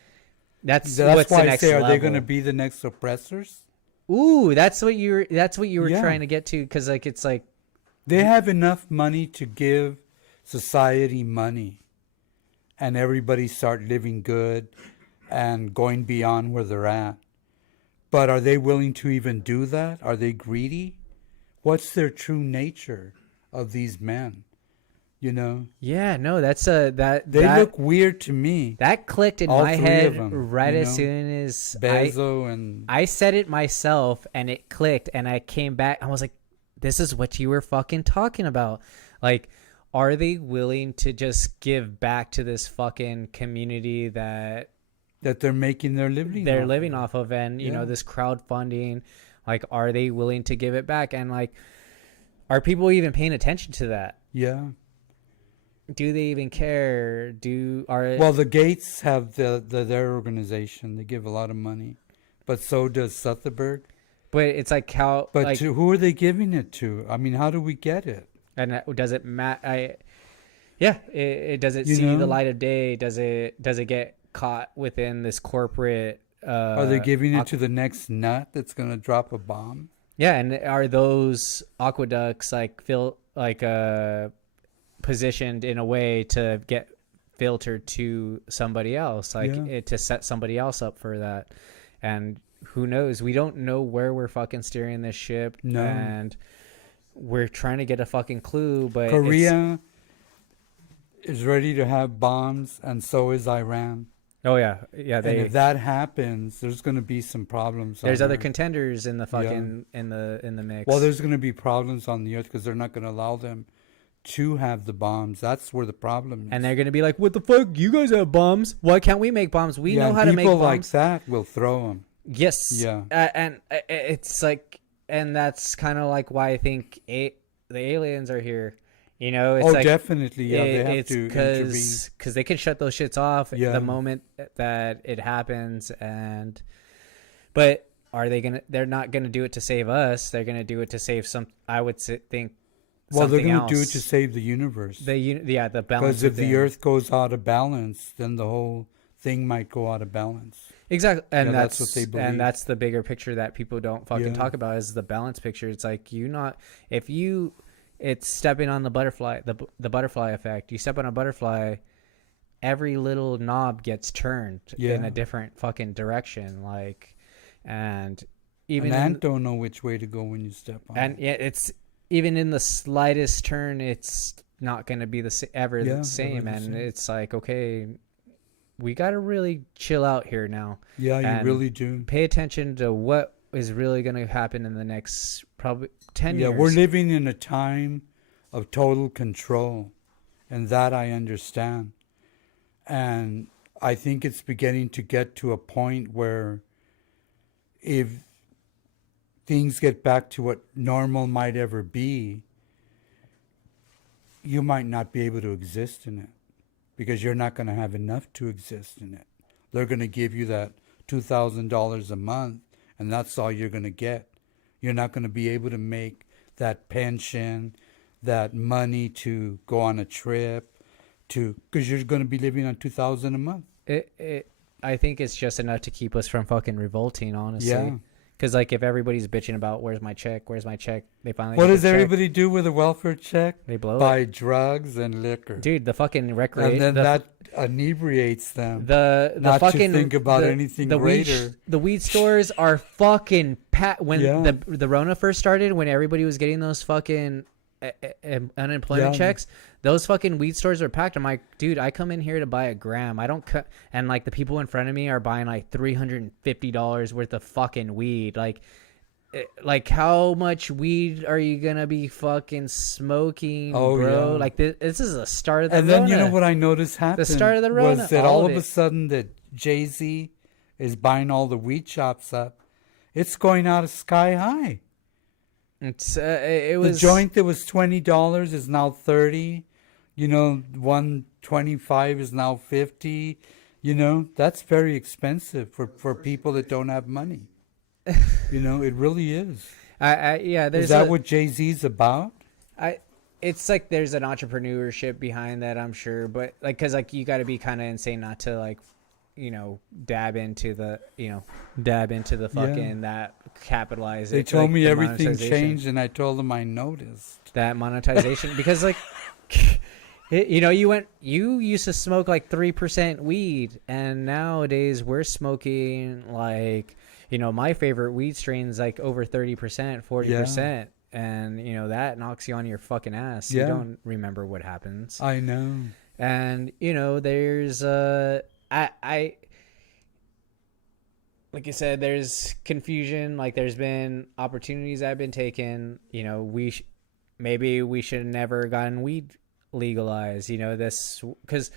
That's That's what's the why I next say, are level. they going to be the next oppressors? Ooh, that's what you were Yeah. trying to get to, because like it's like They have enough money to give society money, and everybody start living good and going beyond where they're at. But are they willing to even do that? Are they greedy? What's their true nature of these men? You know, Yeah, no, that's a that they that look weird to me. that clicked in all my three head of 'em, right you as know? soon as Bezo and I said it myself, and it clicked, and I came back. I was like, "This is what you were fucking talking about." Like, are they willing to just give back to this fucking community that that they're making their living. they're off living of. off of, and you know, Yeah. this crowdfunding? Like, are they willing to give it back? And like, are people even paying attention to that? Yeah. Do they even care? Well, the Gates have their organization. They give a lot of money, but so does Sutherberg. But it's like how, But like, to who are they giving it to? I mean, how do we get it? and does it matter? Yeah, it does it You see the know? light of day? Does it get caught within this corporate? Are they giving it to the next nut that's going to drop a bomb? Yeah, and are those aqueducts like positioned in a way to get filtered to somebody else, like Yeah. to set somebody else up for that? And who knows? We don't know where we're fucking steering this ship. No. And we're trying to get a fucking clue, but Korea is ready to have bombs, and so is Iran. oh yeah, And if that happens, there's going to be some problems. there's on other Earth. contenders in the fucking in the mix. Well, there's going to be problems on the Earth because they're not going to allow them to have the bombs. That's where the problem is. and they're gonna be like, "What the fuck? You guys have bombs? Why can't we make bombs? We know how to make people bombs." like that will throw them. Yes. Yeah. And it's like, and that's kind of like why I think the aliens are here. You know, it's like, definitely. Yeah, they have it's to intervene. because they can shut those shits off Yeah. the moment that it happens. But are they gonna? They're not gonna do it to save us. They're gonna do it to save some. I would think. Well, they're going going to do it to save the universe. the balance. Because if the within. Earth goes out of balance, then the whole thing might go out of balance. Exactly, and Yeah, that's that's what they believe. and that's the bigger picture that people don't fucking Yeah. talk about is the balance picture. It's like it's stepping on the butterfly, the butterfly effect. You step on a butterfly, every little knob gets turned in Yeah. a different fucking direction. Like, and An even ant don't know which way to go when you step on and it. yeah, it's even in the slightest turn, it's not going to be ever Yeah, the same. ever the And same. it's like, okay, we got to really chill out here now. Yeah, and you really do. Pay attention to what is really going to happen in the next probably 10 Yeah, years. we're living in a time of total control, and that I understand. And I think it's beginning to get to a point where if things get back to what normal might ever be, you might not be able to exist in it because you're not going to have enough to exist in it. They're going to give you that $2,000 a month, and that's all you're going to get. You're not going to be able to make that pension, that money to go on a trip, because you're going to be living on $2,000 a month. I think it's just enough to keep us from fucking revolting, honestly. Yeah. Because, like, if everybody's bitching about where's my check, they finally What get does the check. everybody do with a welfare check? They blow Buy it. drugs and liquor. Dude, the fucking And recreation. then that inebriates them. The not fucking to think about anything weed, greater. the weed stores are fucking when Yeah. the Rona first started, when everybody was getting those fucking unemployment Yeah. checks, those fucking weed stores are packed. I'm like, dude, I come in here to buy a gram. I don't cut, and like the people in front of me are buying like $350 worth of fucking weed. Like how much weed are you gonna be fucking smoking, Oh, bro? yeah. Like this is the start of the And Rona. then you know what I noticed happened? start of the Rona, was that all all of of a it. sudden that Jay-Z is buying all the weed shops up. It's going out of sky high. It The was joint that was $20 is now $30. You know, 125 is now $50. You know, that's very expensive for people that don't have money. You know, it really is. yeah. There's Is that what Jay-Z's about? it's like there's an entrepreneurship behind that, I'm sure, but like because like you got to be kind of insane not to like, you know, dab into the fucking that capitalize. They it, told like, me the everything monetization. changed, and I told them I noticed. That monetization because like you know you used to smoke like 3% weed, and nowadays we're smoking like, you know, my favorite weed strain is like over 30%, 40%. and that knocks you on your fucking ass. Yeah. You don't remember what happens. I know. And there's I like I said, there's confusion. Like, there's been opportunities that have been taken. Maybe we should have never gotten weed legalized. This because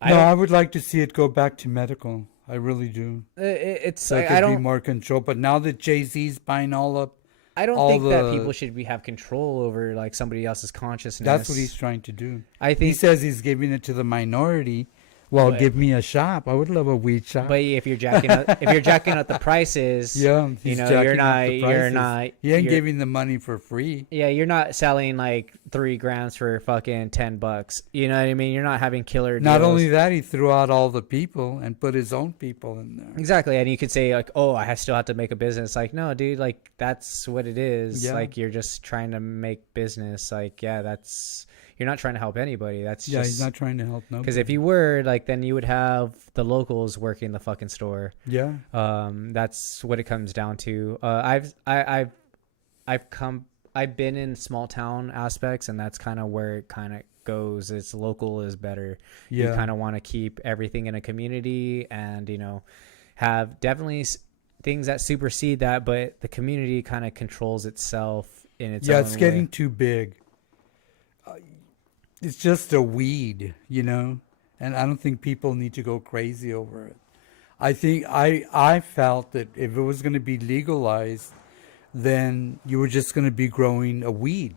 I would like to see it go back to medical. I really do. It's So there could be more control. But now that Jay-Z's buying all up, I don't all think that the- people should have control over like somebody else's consciousness. that's what he's trying to do. I He think. says he's giving it to the minority. Well, But- give me a shop. I would love a weed shop. But if you're jacking up, the prices, yeah, he's you're jacking up not, the you're prices. not, He ain't you're- giving the money for free. Yeah, you're not selling like 3 grams for fucking $10. You know what I mean? You're not having killer deals. Not only that, he threw out all the people and put his own people in there. Exactly, and you could say like, "Oh, still have to make a business." Like, no, dude, like that's what it is. Yeah. Like, you're just trying to make business. Like, yeah, you're not trying to help anybody. That's Yeah, just he's not trying to help nobody. because if you were like, then you would have the locals working the fucking store. Yeah. That's what it comes down to. I've been in small town aspects, and that's kind of where it kind of goes. It's local is better. You Yeah. kind of want to keep everything in a community, and have definitely things that supersede that, but the community kind of controls itself in its own Yeah, it's getting way. too big. It's just a weed, and I don't think people need to go crazy over it. I think I felt that if it was going to be legalized, then you were just going to be growing a weed.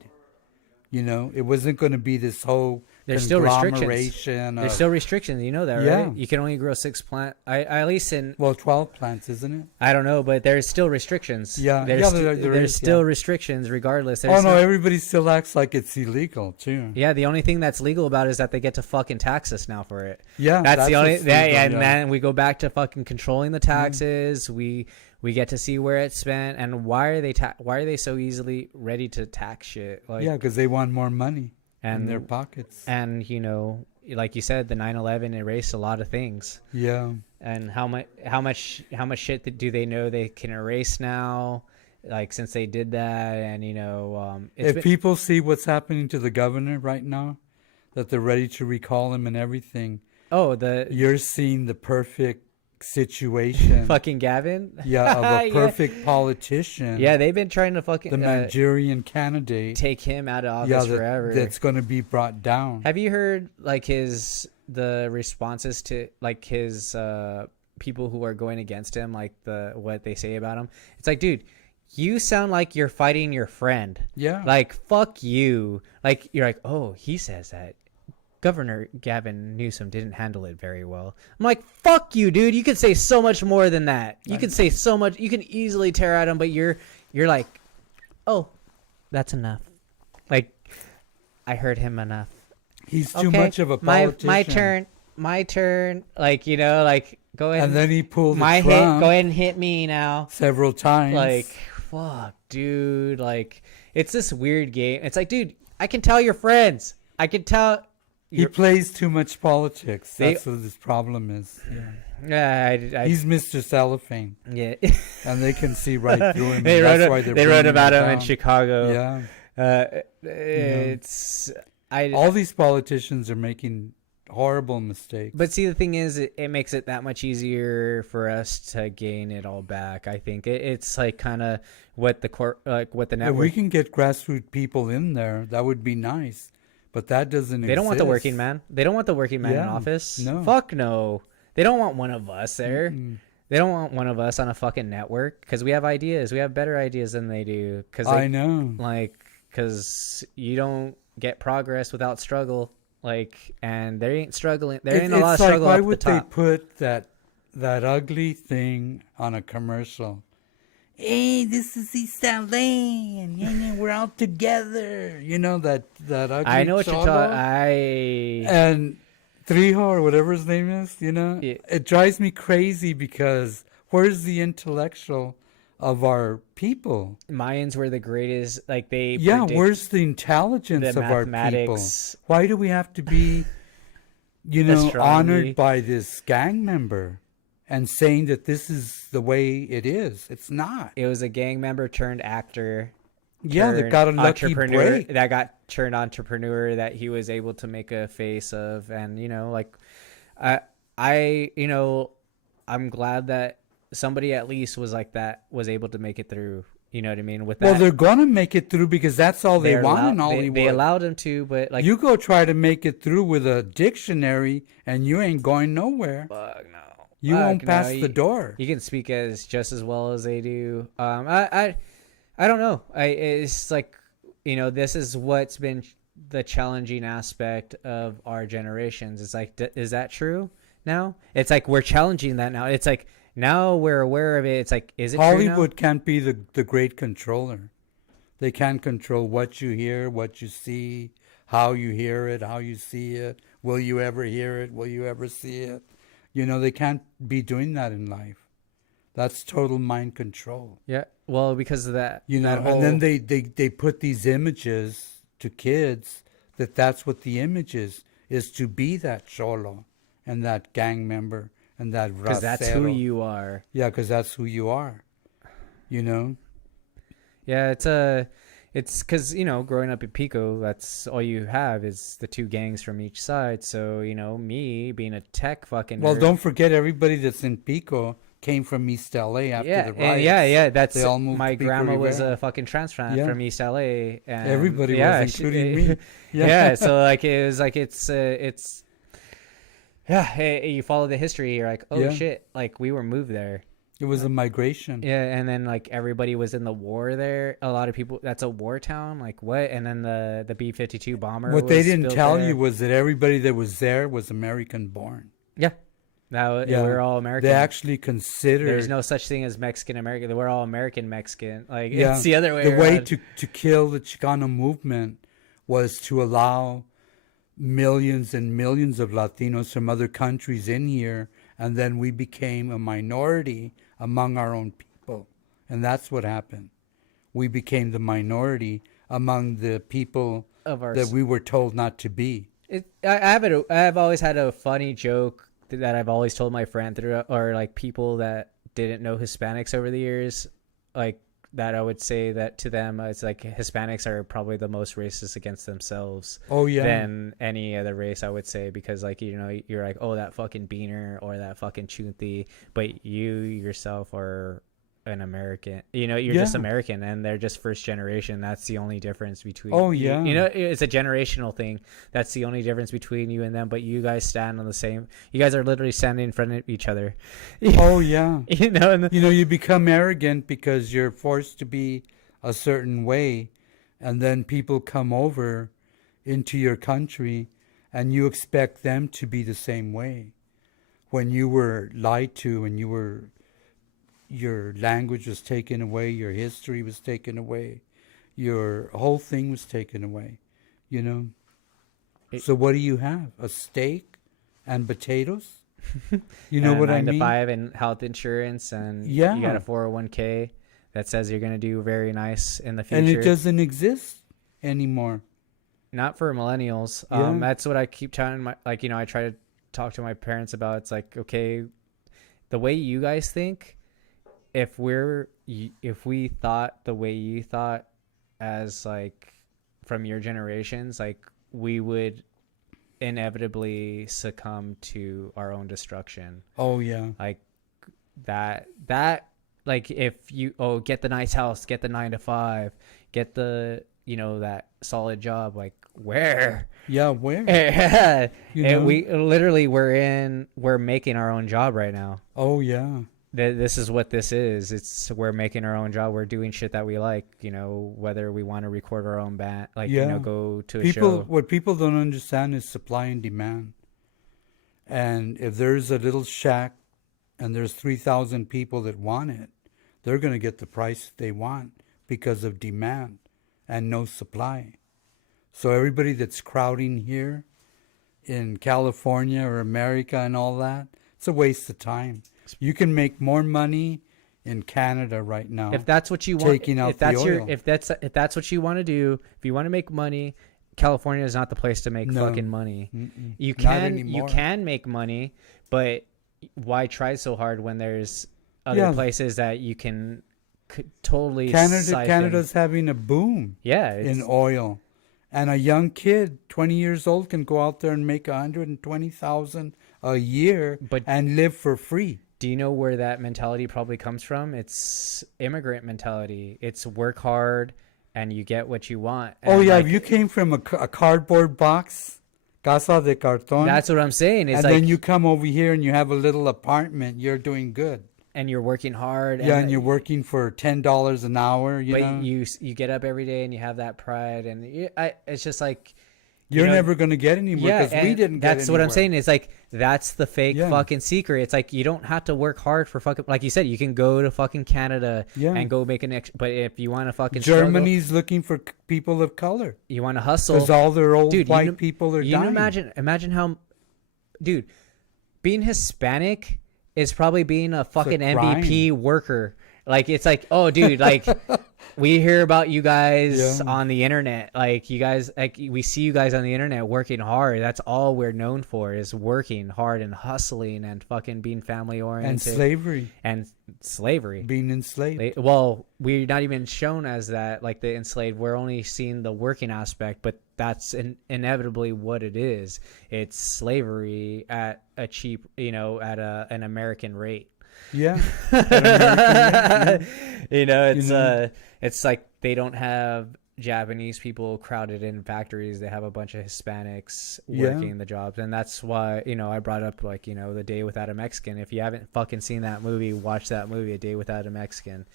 It wasn't going to be this whole There's still restrictions. conglomeration There's of- still restrictions. You know that, Yeah. right? You can only grow 6 plant. At least in 12 plants, isn't it? I don't know, but there's still restrictions. Yeah. there's, Yeah, st- there there's is, still yeah. restrictions regardless. Oh There's no, not- everybody still acts like it's illegal too. Yeah, the only thing that's legal about it is that they get to fucking tax us now for it. Yeah, That's the only. what's legal, And yeah. then we go back to fucking controlling the taxes. We get to see where it's spent, and why are they so easily ready to tax shit? Like, Yeah, because they want more money in And- their pockets. and like you said, the 9/11 erased a lot of things. Yeah. And how much shit do they know they can erase now? Like, since they did that, and If people see what's happening to the governor right now, that they're ready to recall him and everything, you're seeing the perfect situation. fucking Gavin. Yeah, of a Yeah. perfect politician. Yeah, they've been trying to fucking the Nigerian candidate. take him out of office Yeah, forever. that's going to be brought down. Have you heard like the responses to like his people who are going against him, like what they say about him? It's like, dude, you sound like you're fighting your friend. Yeah. Like, fuck you. Like, you're like, oh, he says that Governor Gavin Newsom didn't handle it very well. I'm like, fuck you, dude. You could say so much more than that. You could say so much. You can easily tear at him, but you're like, oh, that's enough. Like, I heard him enough. He's too much of a politician. My turn. Like, like, go ahead. And then he pulled my hit. Trump Go ahead and hit me now. several times. Like, fuck, dude. Like, it's this weird game. It's like, dude, I can tell you're friends. I can tell. he plays too much politics. That's what his problem is. Yeah. Yeah, He's Mr. Cellophane, yeah. and they can see right through him. They and wrote, that's why they're they wrote bringing about him in down. Chicago. Yeah. It's All these politicians are making horrible mistakes. But see, the thing is, it makes it that much easier for us to gain it all back. I think it's like kind of what what the if network. we can get grassroots people in there, that would be nice. But that doesn't They don't want the exist. working man. They don't want the working man in Yeah, office. no. Fuck no. They don't want one of us there. They don't want one of us on a fucking network because we have ideas. We have better ideas than they do. Cause I know. because you don't get progress without struggle. And there ain't struggling. There ain't a lot of It's like, struggle why up would the they top. put that ugly thing on a commercial? Hey, this is East LA, and yeah, we're all together. You know that ugly. I know what you're cholo? talking. And Trijo or whatever his name is, Yeah. it drives me crazy because where's the intellectual of our people? Mayans were the greatest. Like they. Yeah, predict- where's the intelligence the of our people? mathematics. Why do we have to be, Astronomy. honored by this gang member and saying that this is the way it is? It's not. It was a gang member turned actor. Yeah, they got a lucky entrepreneur break. that got turned entrepreneur that he was able to make a face of, and like I I'm glad that somebody at least was like that, was able to make it through. You know what I mean? With that, Well, they're gonna make it through because that's all they want in Hollywood. They allowed him to, but like you go try to make it through with a dictionary, and you ain't going nowhere. fuck no. You Fuck won't no, pass the door. You can speak as just as well as they do. I don't know. It's like, this is what's been the challenging aspect of our generations. It's like, is that true now? It's like we're challenging that now. It's like now we're aware of it. It's like, is it Hollywood true now? can't be the great controller. They can't control what you hear, what you see, how you hear it, how you see it. Will you ever hear it? Will you ever see it? They can't be doing that in life. That's total mind control. Yeah. Well, because of that, And then they put these images to kids that's what the image is to be that cholo and that gang member and that because that's who rasero. you are. Yeah, because that's who you are. Yeah, it's because growing up in Pico, that's all you have is the two gangs from each side. So me being a tech fucking Well, nerd, don't forget everybody that's in Pico came from East LA after yeah, the and riots. yeah. That's They all moved my to Pico grandma was Rivera. a fucking transplant Yeah. from East LA, and Everybody yeah, was, including me. Yeah. Yeah, so like it was like it's yeah. Hey, you follow the history, you're like, oh Yeah. shit, like we were moved there. It was a migration. Yeah, and then like everybody was in the war there. A lot of people. That's a war town. Like what? And then the B-52 bomber. What they was didn't built tell there. you was that everybody that was there was American born. Yeah, now we're all American. They actually considered There's no such thing as Mexican American. We're all American Mexican. Like Yeah. it's the other way. The way around. to kill the Chicano movement was to allow millions and millions of Latinos from other countries in here, and then we became a minority among our own people. And that's what happened. We became the minority among the people Of our that we were told not to be. I've always had a funny joke that I've always told my friend through, or like people that didn't know Hispanics over the years, like that I would say that to them. It's like Hispanics are probably the most racist against themselves. Oh, yeah. Than any other race, I would say, because like you're like, oh, that fucking beaner or that fucking chunti, but you yourself are an American. You're just Yeah. American, and they're just first generation. That's the only difference between. Oh, yeah. It's a generational thing. That's the only difference between you and them. But you guys stand on the same. You guys are literally standing in front of each other. Oh, yeah. And You become arrogant because you're forced to be a certain way, and then people come over into your country and you expect them to be the same way. When you were lied to and your language was taken away, your history was taken away, your whole thing was taken away, So what do you have? A steak and potatoes? You know what I 9 to mean? 5 and health insurance, and Yeah. you got a 401k that says you're gonna do very nice in the future. And it doesn't exist anymore. Not for millennials. Yeah. That's what I keep telling I try to talk to my parents about. It's like, okay, the way you guys think, if we thought the way you thought as like from your generations, like we would inevitably succumb to our own destruction. Oh, yeah. Like that like if you get the nice house, get the 9 to 5, get the that solid job, like where? Yeah, where? And we literally we're making our own job right now. Oh, yeah. This is what this is. We're making our own job. We're doing shit that we like, whether we want to record our own band, like go to a show. What people don't understand is supply and demand. And if there's a little shack and there's 3,000 people that want it, they're going to get the price they want because of demand and no supply. So everybody that's crowding here in California or America and all that, it's a waste of time. You can make more money in Canada right now. If that's what you want, taking out if that's the oil. if that's what you want to do, if you want to make money, California is not the place to make No. fucking money. Mm-mm. You Not can anymore. make money, but why try so hard when there's other places that you can totally Canada's having a boom yeah in oil, and a young kid, 20 years old, can go out there and make 120,000 a year, But- and live for free. Do you know where that mentality probably comes from? It's immigrant mentality. It's work hard and you get what you want. Oh And, yeah, like, if you came from a cardboard box, casa de cartón, that's what I'm saying. It's and like, then you come over here and you have a little apartment, you're doing good. and you're working hard. Yeah, and you're working for $10 an hour. You but know, you get up every day and you have that pride, and it's just like you're know, never going to get anywhere because we and didn't get that's what I'm anywhere. saying. It's like that's the fake Yeah. fucking secret. It's like you don't have to work hard for fucking, like you said, you can go to fucking Canada Yeah. and go make but if you want to fucking Germany's looking for people of color you want to hustle, because all their old dude, white people are you dying. imagine how, dude, being Hispanic is probably being a fucking MVP worker. Like, it's like, oh, dude, like, we hear about you guys Yeah. on the internet. Like, you guys, like, we see you guys on the internet working hard. That's all we're known for, is working hard and hustling and fucking being family oriented. And slavery, And slavery. being enslaved. Well, we're not even shown as that, like the enslaved. We're only seeing the working aspect, but that's inevitably what it is. It's slavery at a cheap, at an American rate. Yeah. It's like they don't have Japanese people crowded in factories. They have a bunch of Hispanics working the jobs, and that's why I brought up The Day Without a Mexican. If you haven't fucking seen that movie, watch that movie, A Day Without a Mexican.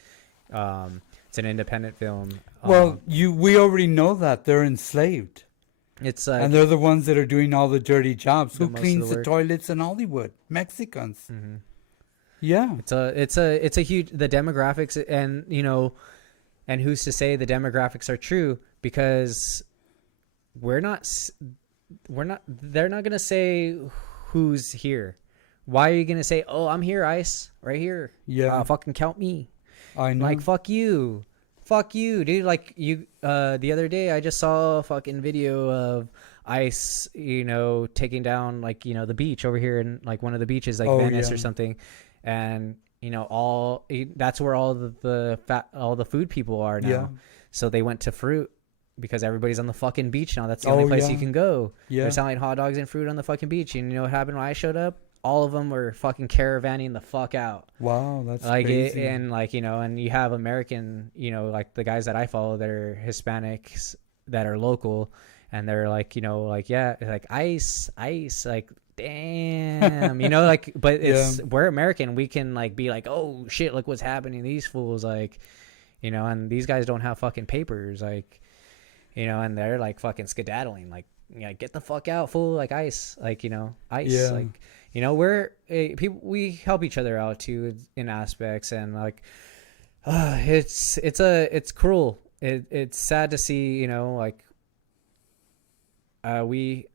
It's an independent film. Well, we already know that they're enslaved, It's and they're the ones that are doing all the dirty jobs. Who most of cleans the the work. toilets in Hollywood? Mexicans. Mm-hmm. Yeah. it's a huge, the demographics, and who's to say the demographics are true, because they're not going to say who's here. Why are you going to say, oh, I'm here, ICE, right here. Yeah. Fucking count me. I know. Like, fuck you, dude. Like, the other day I just saw a fucking video of ICE, taking down the beach over here in one of the beaches, Venice or something, and that's where all the food people are now. Yeah. So they went to fruit because everybody's on the fucking beach now. That's the only place you can go. Yeah. They're selling hot dogs and fruit on the fucking beach. And you know what happened when I showed up? All of them were fucking caravanning the fuck out. Wow, that's crazy. And you have American, the guys that I follow, they're Hispanics that are local, and they're ICE, damn, but we're American. We can be oh shit, look what's happening. These fools, and these guys don't have fucking papers, and they're fucking skedaddling, get the fuck out, fool, ICE, ICE, Yeah. we're people, we help each other out too in aspects, and it's cruel. It's sad to see, we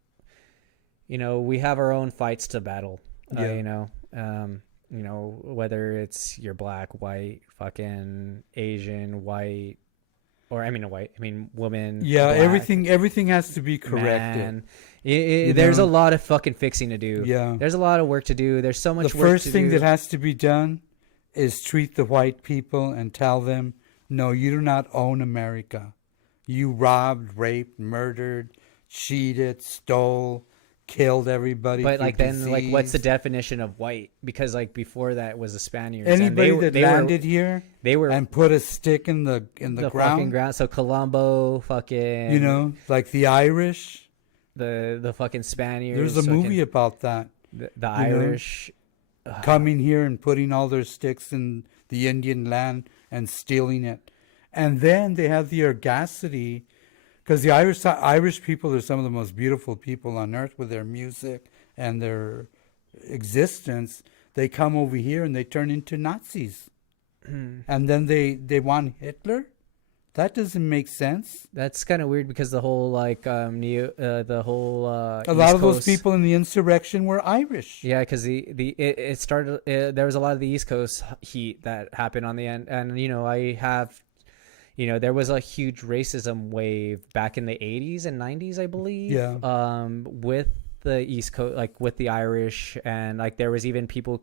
have our own fights to battle. Whether it's you're black, white, fucking Asian, white, or woman. Yeah, black, everything has to be corrected. man. There's a lot of fucking fixing to do. Yeah. There's a lot of work to do. There's so much The work first to thing do. that has to be done is treat the white people and tell them, no, you do not own America. You robbed, raped, murdered, cheated, stole, killed everybody. But through what's the disease. definition of white? Because before that was the Spaniards. and Anybody that they landed here they were and put a stick in the the ground, fucking ground. So Colombo, fucking like the Irish. the fucking Spaniards. There's a fucking- movie about that. The know? Irish. Coming here and putting all their sticks in the Indian land and stealing it. And then they have the audacity, because the Irish people are some of the most beautiful people on earth with their music and their existence. They come over here and they turn into Nazis. And then they want Hitler? That doesn't make sense. That's kind of weird because the whole the whole A lot of those people in the insurrection were Irish. Yeah, because it started. There was a lot of the East Coast heat that happened on the end, and there was a huge racism wave back in the 80s and 90s, I believe. Yeah. With the East Coast, with the Irish, and there was even people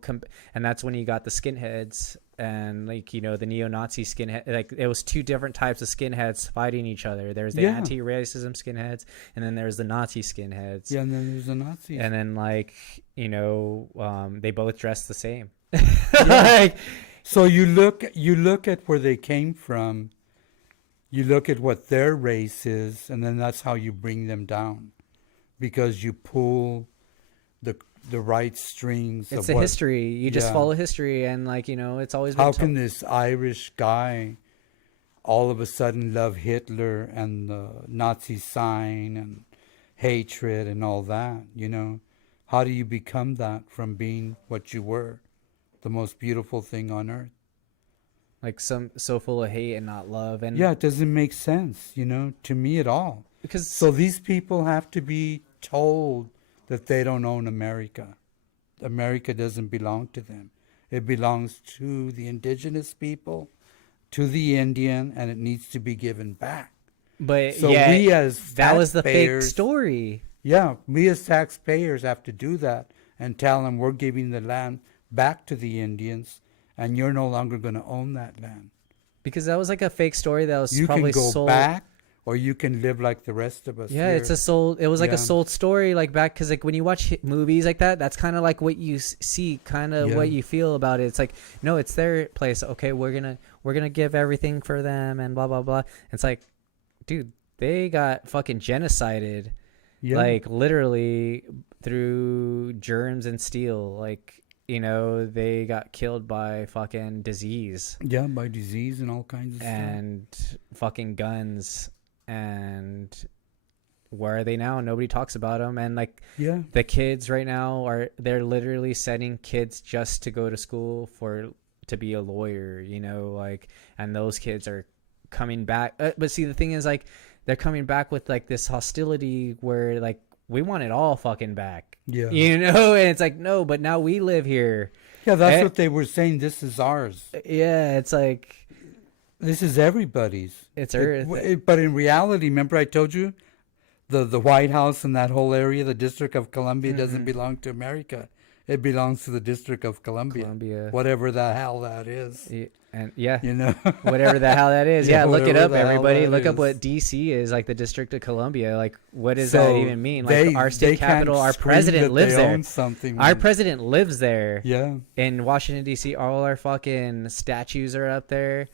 and that's when you got the skinheads and like the neo-Nazi skinhead, like it was two different types of skinheads fighting each other. There's the Yeah. anti-racism skinheads, and then there's the Nazi skinheads. Yeah, and then there's the Nazis. And then like they both dress the same. Like, so you look at where they came from, you look at what their race is, and then that's how you bring them down, because you pull the right strings. it's of a history. You just Yeah. follow history, and like it's always been How can this Irish guy all of a sudden love Hitler and the Nazi sign and hatred and all that? How do you become that from being what you were, the most beautiful thing on earth? like so full of hate and not love, and Yeah, it doesn't make sense, to me at all. because So these people have to be told that they don't own America. America doesn't belong to them. It belongs to the indigenous people, to the Indian, and it needs to be given back. but So yeah, we as that was the fake taxpayers- story. Yeah, we as taxpayers have to do that and tell them we're giving the land back to the Indians, and you're no longer going to own that land. Because that was like a fake story that was You probably can go sold. back, or you can live like the rest of us. Yeah, here. it's a sold. It was like Yeah. a sold story, like back because like when you watch movies like that, that's kind of like what you see, kind of Yeah. what you feel about it. It's like, no, it's their place. Okay, we're gonna give everything for them and blah blah blah. It's like, dude, they got fucking genocided, Yeah. like literally through germs and steel. Like they got killed by fucking disease Yeah, by disease and all kinds of stuff. and fucking guns. And where are they now? Nobody talks about them. And like Yeah. the kids right now they're literally sending kids just to go to school to be a lawyer, like, and those kids are coming back. But see, the thing is, like, they're coming back with like this hostility where like we want it all fucking back, Yeah. and it's like, no, but now we live here. Yeah, that's Eh? what they were saying. This is ours. Yeah, it's like This is everybody's. it's Earth. But in reality, remember I told you, the White House and that whole area, the District of Columbia, doesn't belong to America. It belongs to the District of Columbia. Columbia. Whatever the hell that is. And yeah, Whatever the hell that is. Yeah, look it whatever up, the hell everybody. that Look up is. what DC is, like the District of Columbia. Like, what does So that even mean? Like, our state can't capital, our scream president that lives they there. own something Our when- president lives there. Yeah. In Washington D.C., all our fucking statues are up there.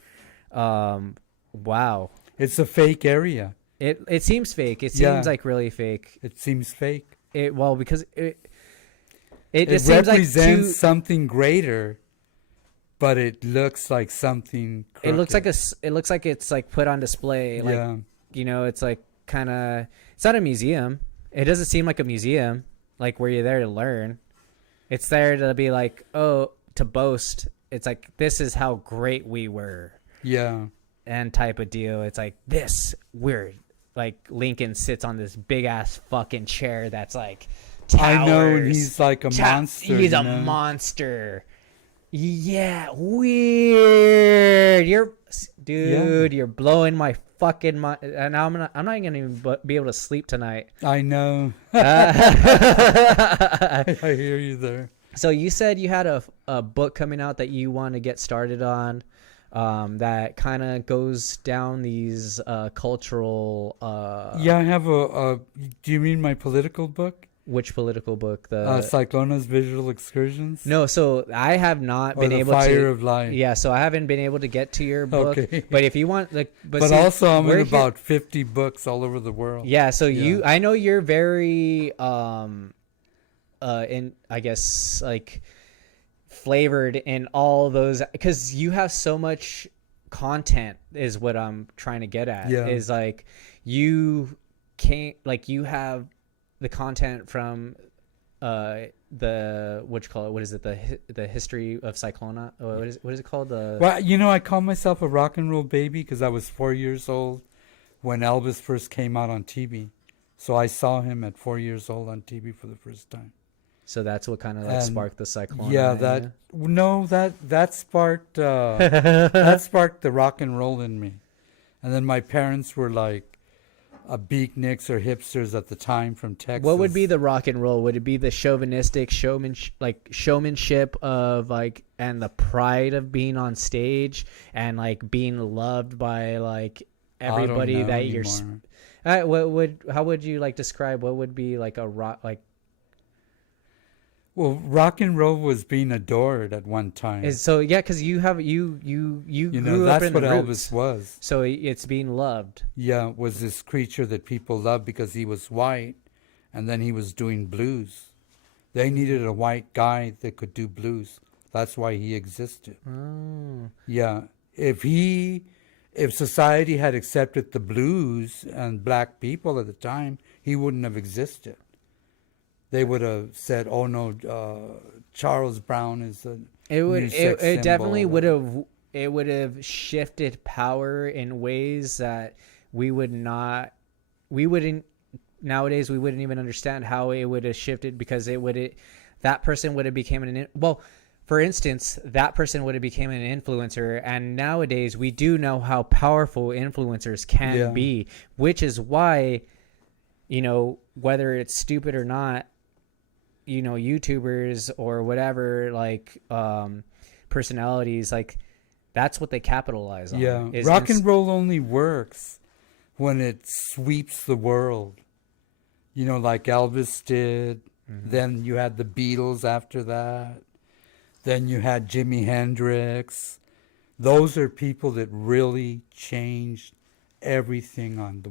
Wow. It's a fake area. It seems fake. It seems Yeah. like really fake. It seems fake. Because it It just seems like represents something greater, but it looks like something it looks like crooked. it looks like it's like put on display. Like, Yeah. it's like kind of, it's not a museum. It doesn't seem like a museum, like where you're there to learn. It's there to be like, to boast. It's like, this is how great we were, Yeah. and type of deal. It's like, we're like, Lincoln sits on this big ass fucking chair that's like towers. I know, and he's like a monster. He's you a know? monster. Yeah, weird. You're blowing my fucking mind. And I'm not gonna even be able to sleep tonight. I know. Uh, I hear you there. So you said you had a book coming out that you want to get started on, that kind of goes down these cultural. Yeah, I have a. Do you mean my political book? Which political book? The Cyclona's Visual Excursions? No, so I have not Or been The able Fire to. of Life? Yeah, so I haven't been able to get to your book. Okay. But if you want, like, But see, also, I'm we're in here- about 50 books all over the world. Yeah, so Yeah. I know you're very in, I guess, like, flavored in all those, because you have so much content is what I'm trying to get at. Yeah. Is like you have the content from the what is it, the history of Cyclona, what is it called, Well, I call myself a rock and roll baby because I was 4 years old when Elvis first came out on TV. So I saw him at 4 years old on TV for the first time. so that's what kind of like And sparked the Cyclona. Yeah, that sparked that sparked the rock and roll in me. And then my parents were like, beatniks or hipsters at the time from Texas. What would be the rock and roll? Would it be the chauvinistic showmanship of like, and the pride of being on stage and like being loved by like everybody that you're how would you like describe what would be like a rock, like? Well, rock and roll was being adored at one time. So yeah, because you grew up that's in what the Elvis roots. was. So it's being loved. Yeah, was this creature that people loved because he was white, and then he was doing blues. They needed a white guy that could do blues. That's why he existed. Oh. Yeah, if society had accepted the blues and black people at the time, he wouldn't have existed. They would have said, "Oh no, Charles Brown is a It definitely would have shifted power in ways that we wouldn't nowadays we wouldn't even understand how it would have shifted, because that person would have became for instance, that person would have became an influencer, and nowadays we do know how powerful influencers can be, which is why, whether it's stupid or not, YouTubers or whatever, like personalities, like that's what they capitalize on. Yeah, rock and roll only works when it sweeps the world. Like Elvis did. Mm-hmm. Then you had the Beatles after that. Then you had Jimi Hendrix. Those are people that really changed everything in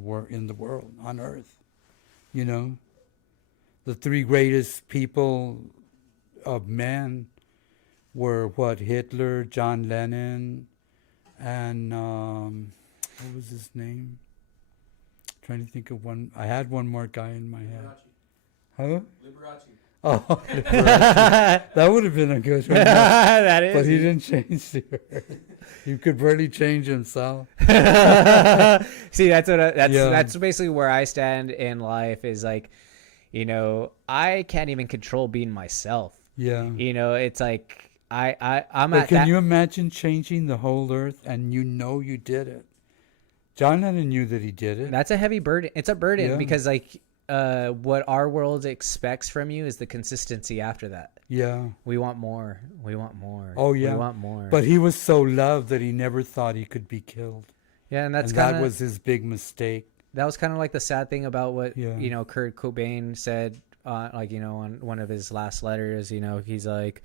the world, on Earth. The three greatest people of men were Hitler, John Lennon, and what was his name? Trying to think of one. I had one more guy in my head. Huh? Liberace. Oh, Liberace. That would have been a good one. That is. But he didn't change the earth. He could barely change himself. See, that's basically where I stand in life. Is like, I can't even control being myself. Yeah. It's like I'm but at can you imagine changing the whole earth and you did it? John Lennon knew that he did it. That's a heavy burden. It's a burden because like what our world expects from you is the consistency after that. Yeah. We want more. We want more. Oh yeah. We want more. But he was so loved that he never thought he could be killed. Yeah, and that was his big mistake. That was kind of like the sad thing about what Kurt Cobain said, on one of his last letters. He's like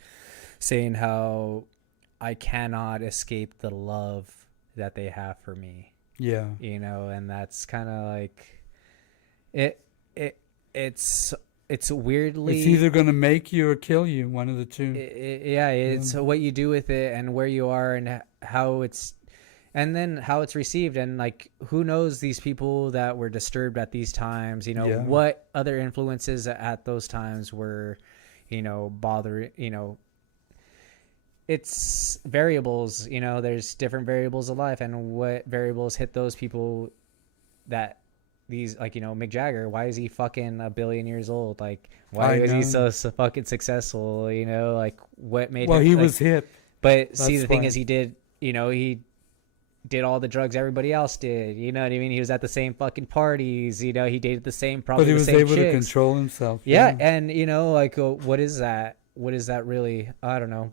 saying how I cannot escape the love that they have for me. Yeah. And that's kind of like it's weirdly, it's either going to make you or kill you, one of the two. It's what you do with it and where you are and how it's received, and like who knows these people that were disturbed at these times, what other influences at those times were bothering. It's variables, there's different variables of life, and what variables hit those people that these, like, Mick Jagger, why is he fucking 1 billion years old? Like, why is he so fucking successful? Like, what made him, he was hip. But see, the thing is, he did, he did all the drugs everybody else did. You know what I mean? He was at the same fucking parties. He dated the same, probably but he the was same able chicks. To control himself. Yeah, and like, what is that? What is that really? I don't know.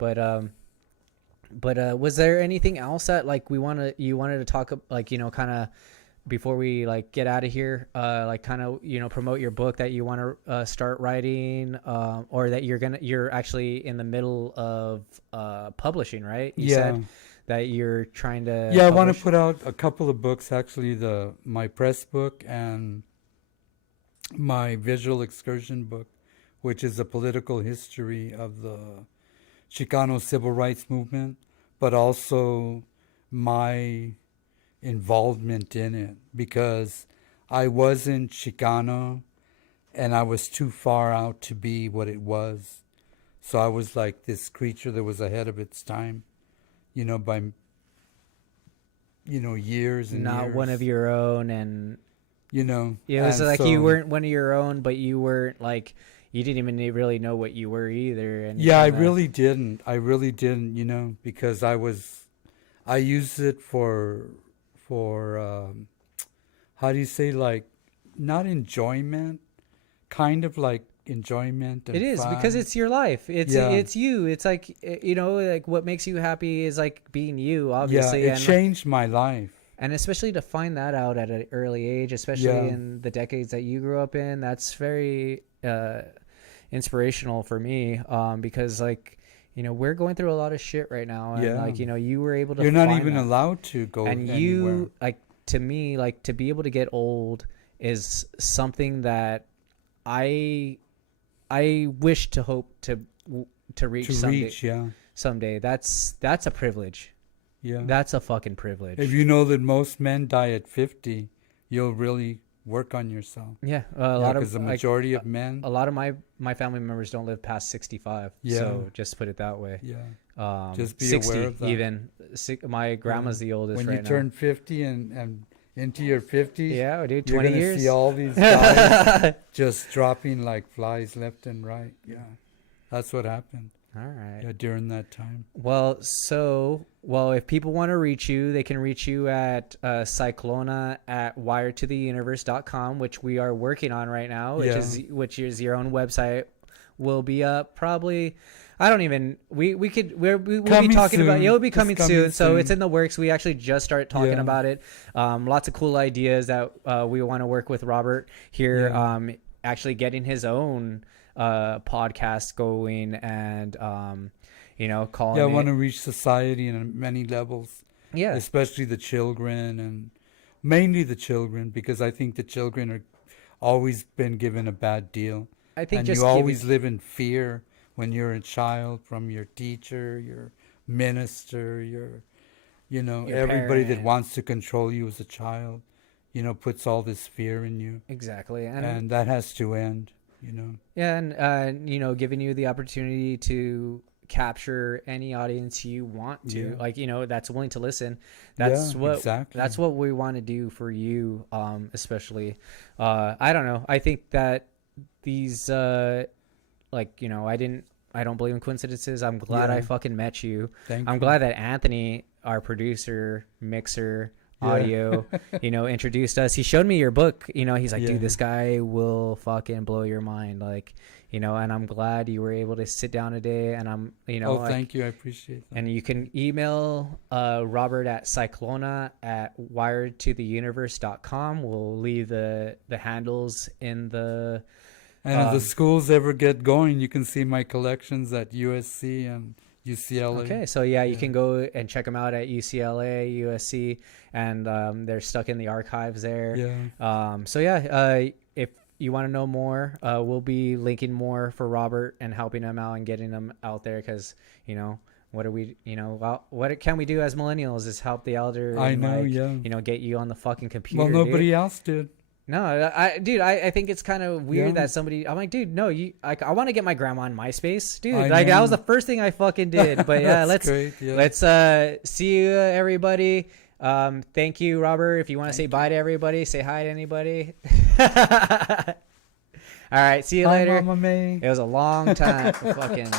But was there anything else that like you wanted to talk, like, kind of before we like get out of here, like kind of promote your book that you want to start writing, or that you're actually in the middle of publishing, right? You said that you're trying to I want to put out a couple of books, actually, my press book and my visual excursion book, which is a political history of the Chicano civil rights movement, but also my involvement in it, because I wasn't Chicano and I was too far out to be what it was. So I was like this creature that was ahead of its time, by years and not years. one of your own, and it was like, so, you weren't one of your own, but you weren't like, you didn't even really know what you were either. And I really didn't, because I used it for how do you say, like not enjoyment, kind of like enjoyment. And It is fun. because it's your life. It's Yeah. it's you. It's like, you know, like what makes you happy is like being you, obviously. Yeah, it and changed my life. And especially to find that out at an early age, especially Yeah. in the decades that you grew up in, that's very inspirational for me. Because like, you know, we're going through a lot of shit right now, and Yeah. like, you know, you were able to. You're not find even that. allowed to go And anywhere. you, like, to me, like, to be able to get old is something that I wish to hope to reach to someday. reach, yeah. Someday, that's a privilege. Yeah. That's a fucking privilege. If you know that most men die at 50, you'll really work on yourself. Yeah, a lot of because the like, majority of men. a lot of my family members don't live past 65. Yeah. So just put it that way. Yeah. Just be 60 aware of that. even. My grandma's the oldest When right you now. turn 50 and into your 50s, Yeah, dude, you're 20 gonna years. see all these guys just dropping like flies left and right. Yeah, that's what happened. All right. Yeah, during that time. Well, if people want to reach you, they can reach you at Cyclona at wiredtotheuniverse.com, which we are working on right now, which is your own website. Will be up probably. I don't even. We'll be talking about. soon. It'll be It's coming coming soon, so it's soon. in the works. We actually just started talking Yeah. about it. Lots of cool ideas that we want to work with Robert here. Yeah. Actually getting his own podcast going, and you know, calling. Yeah, I it, want to reach society on many levels, yeah. especially the children, and mainly the children, because I think the children are always been given a bad deal. I think And just you always live in fear when you're a child from your teacher, your minister, your everybody that parent. wants to control you as a child, puts all this fear in you. Exactly, And that has to end, Yeah, and you know, giving you the opportunity to capture any audience you want to, Yeah. like, you know, that's willing to listen. Exactly. That's what we want to do for you, especially. I don't know. I think that these, like, you know, I don't believe in coincidences. I'm glad Yeah. I fucking met you. Thank I'm you. glad that Anthony, our producer, mixer, Yeah. audio, you know, introduced us. He showed me your book. You know, he's like, Yeah. dude, this guy will fucking blow your mind. Like, you know, and I'm glad you were able to sit down today. And I'm, you know, like, thank you. I appreciate that. and you can email Robert at Cyclona at wiredtotheuniverse.com. We'll leave the handles in the. And if the schools ever get going, you can see my collections at USC and UCLA. Okay, so yeah, you can go and check them out at UCLA, USC, and they're stuck in the archives there. Yeah. So yeah, if you want to know more, we'll be linking more for Robert and helping him out and getting him out there, because, you know, what can we do as millennials is help the elder. I and, know, like, yeah. you know, get you on the fucking computer. Well, nobody dude. else did. No, I think it's kind of weird Yeah. that somebody. I'm like, dude, no, I want to get my grandma on MySpace, dude. I Like, that know. was the first thing I fucking did. But yeah, That's great, yeah. let's see you, everybody. Thank you, Robert. If you want to say bye to everybody, say hi to anybody. All right, see you Hi, later. Mama May. It was a long time. Fucking.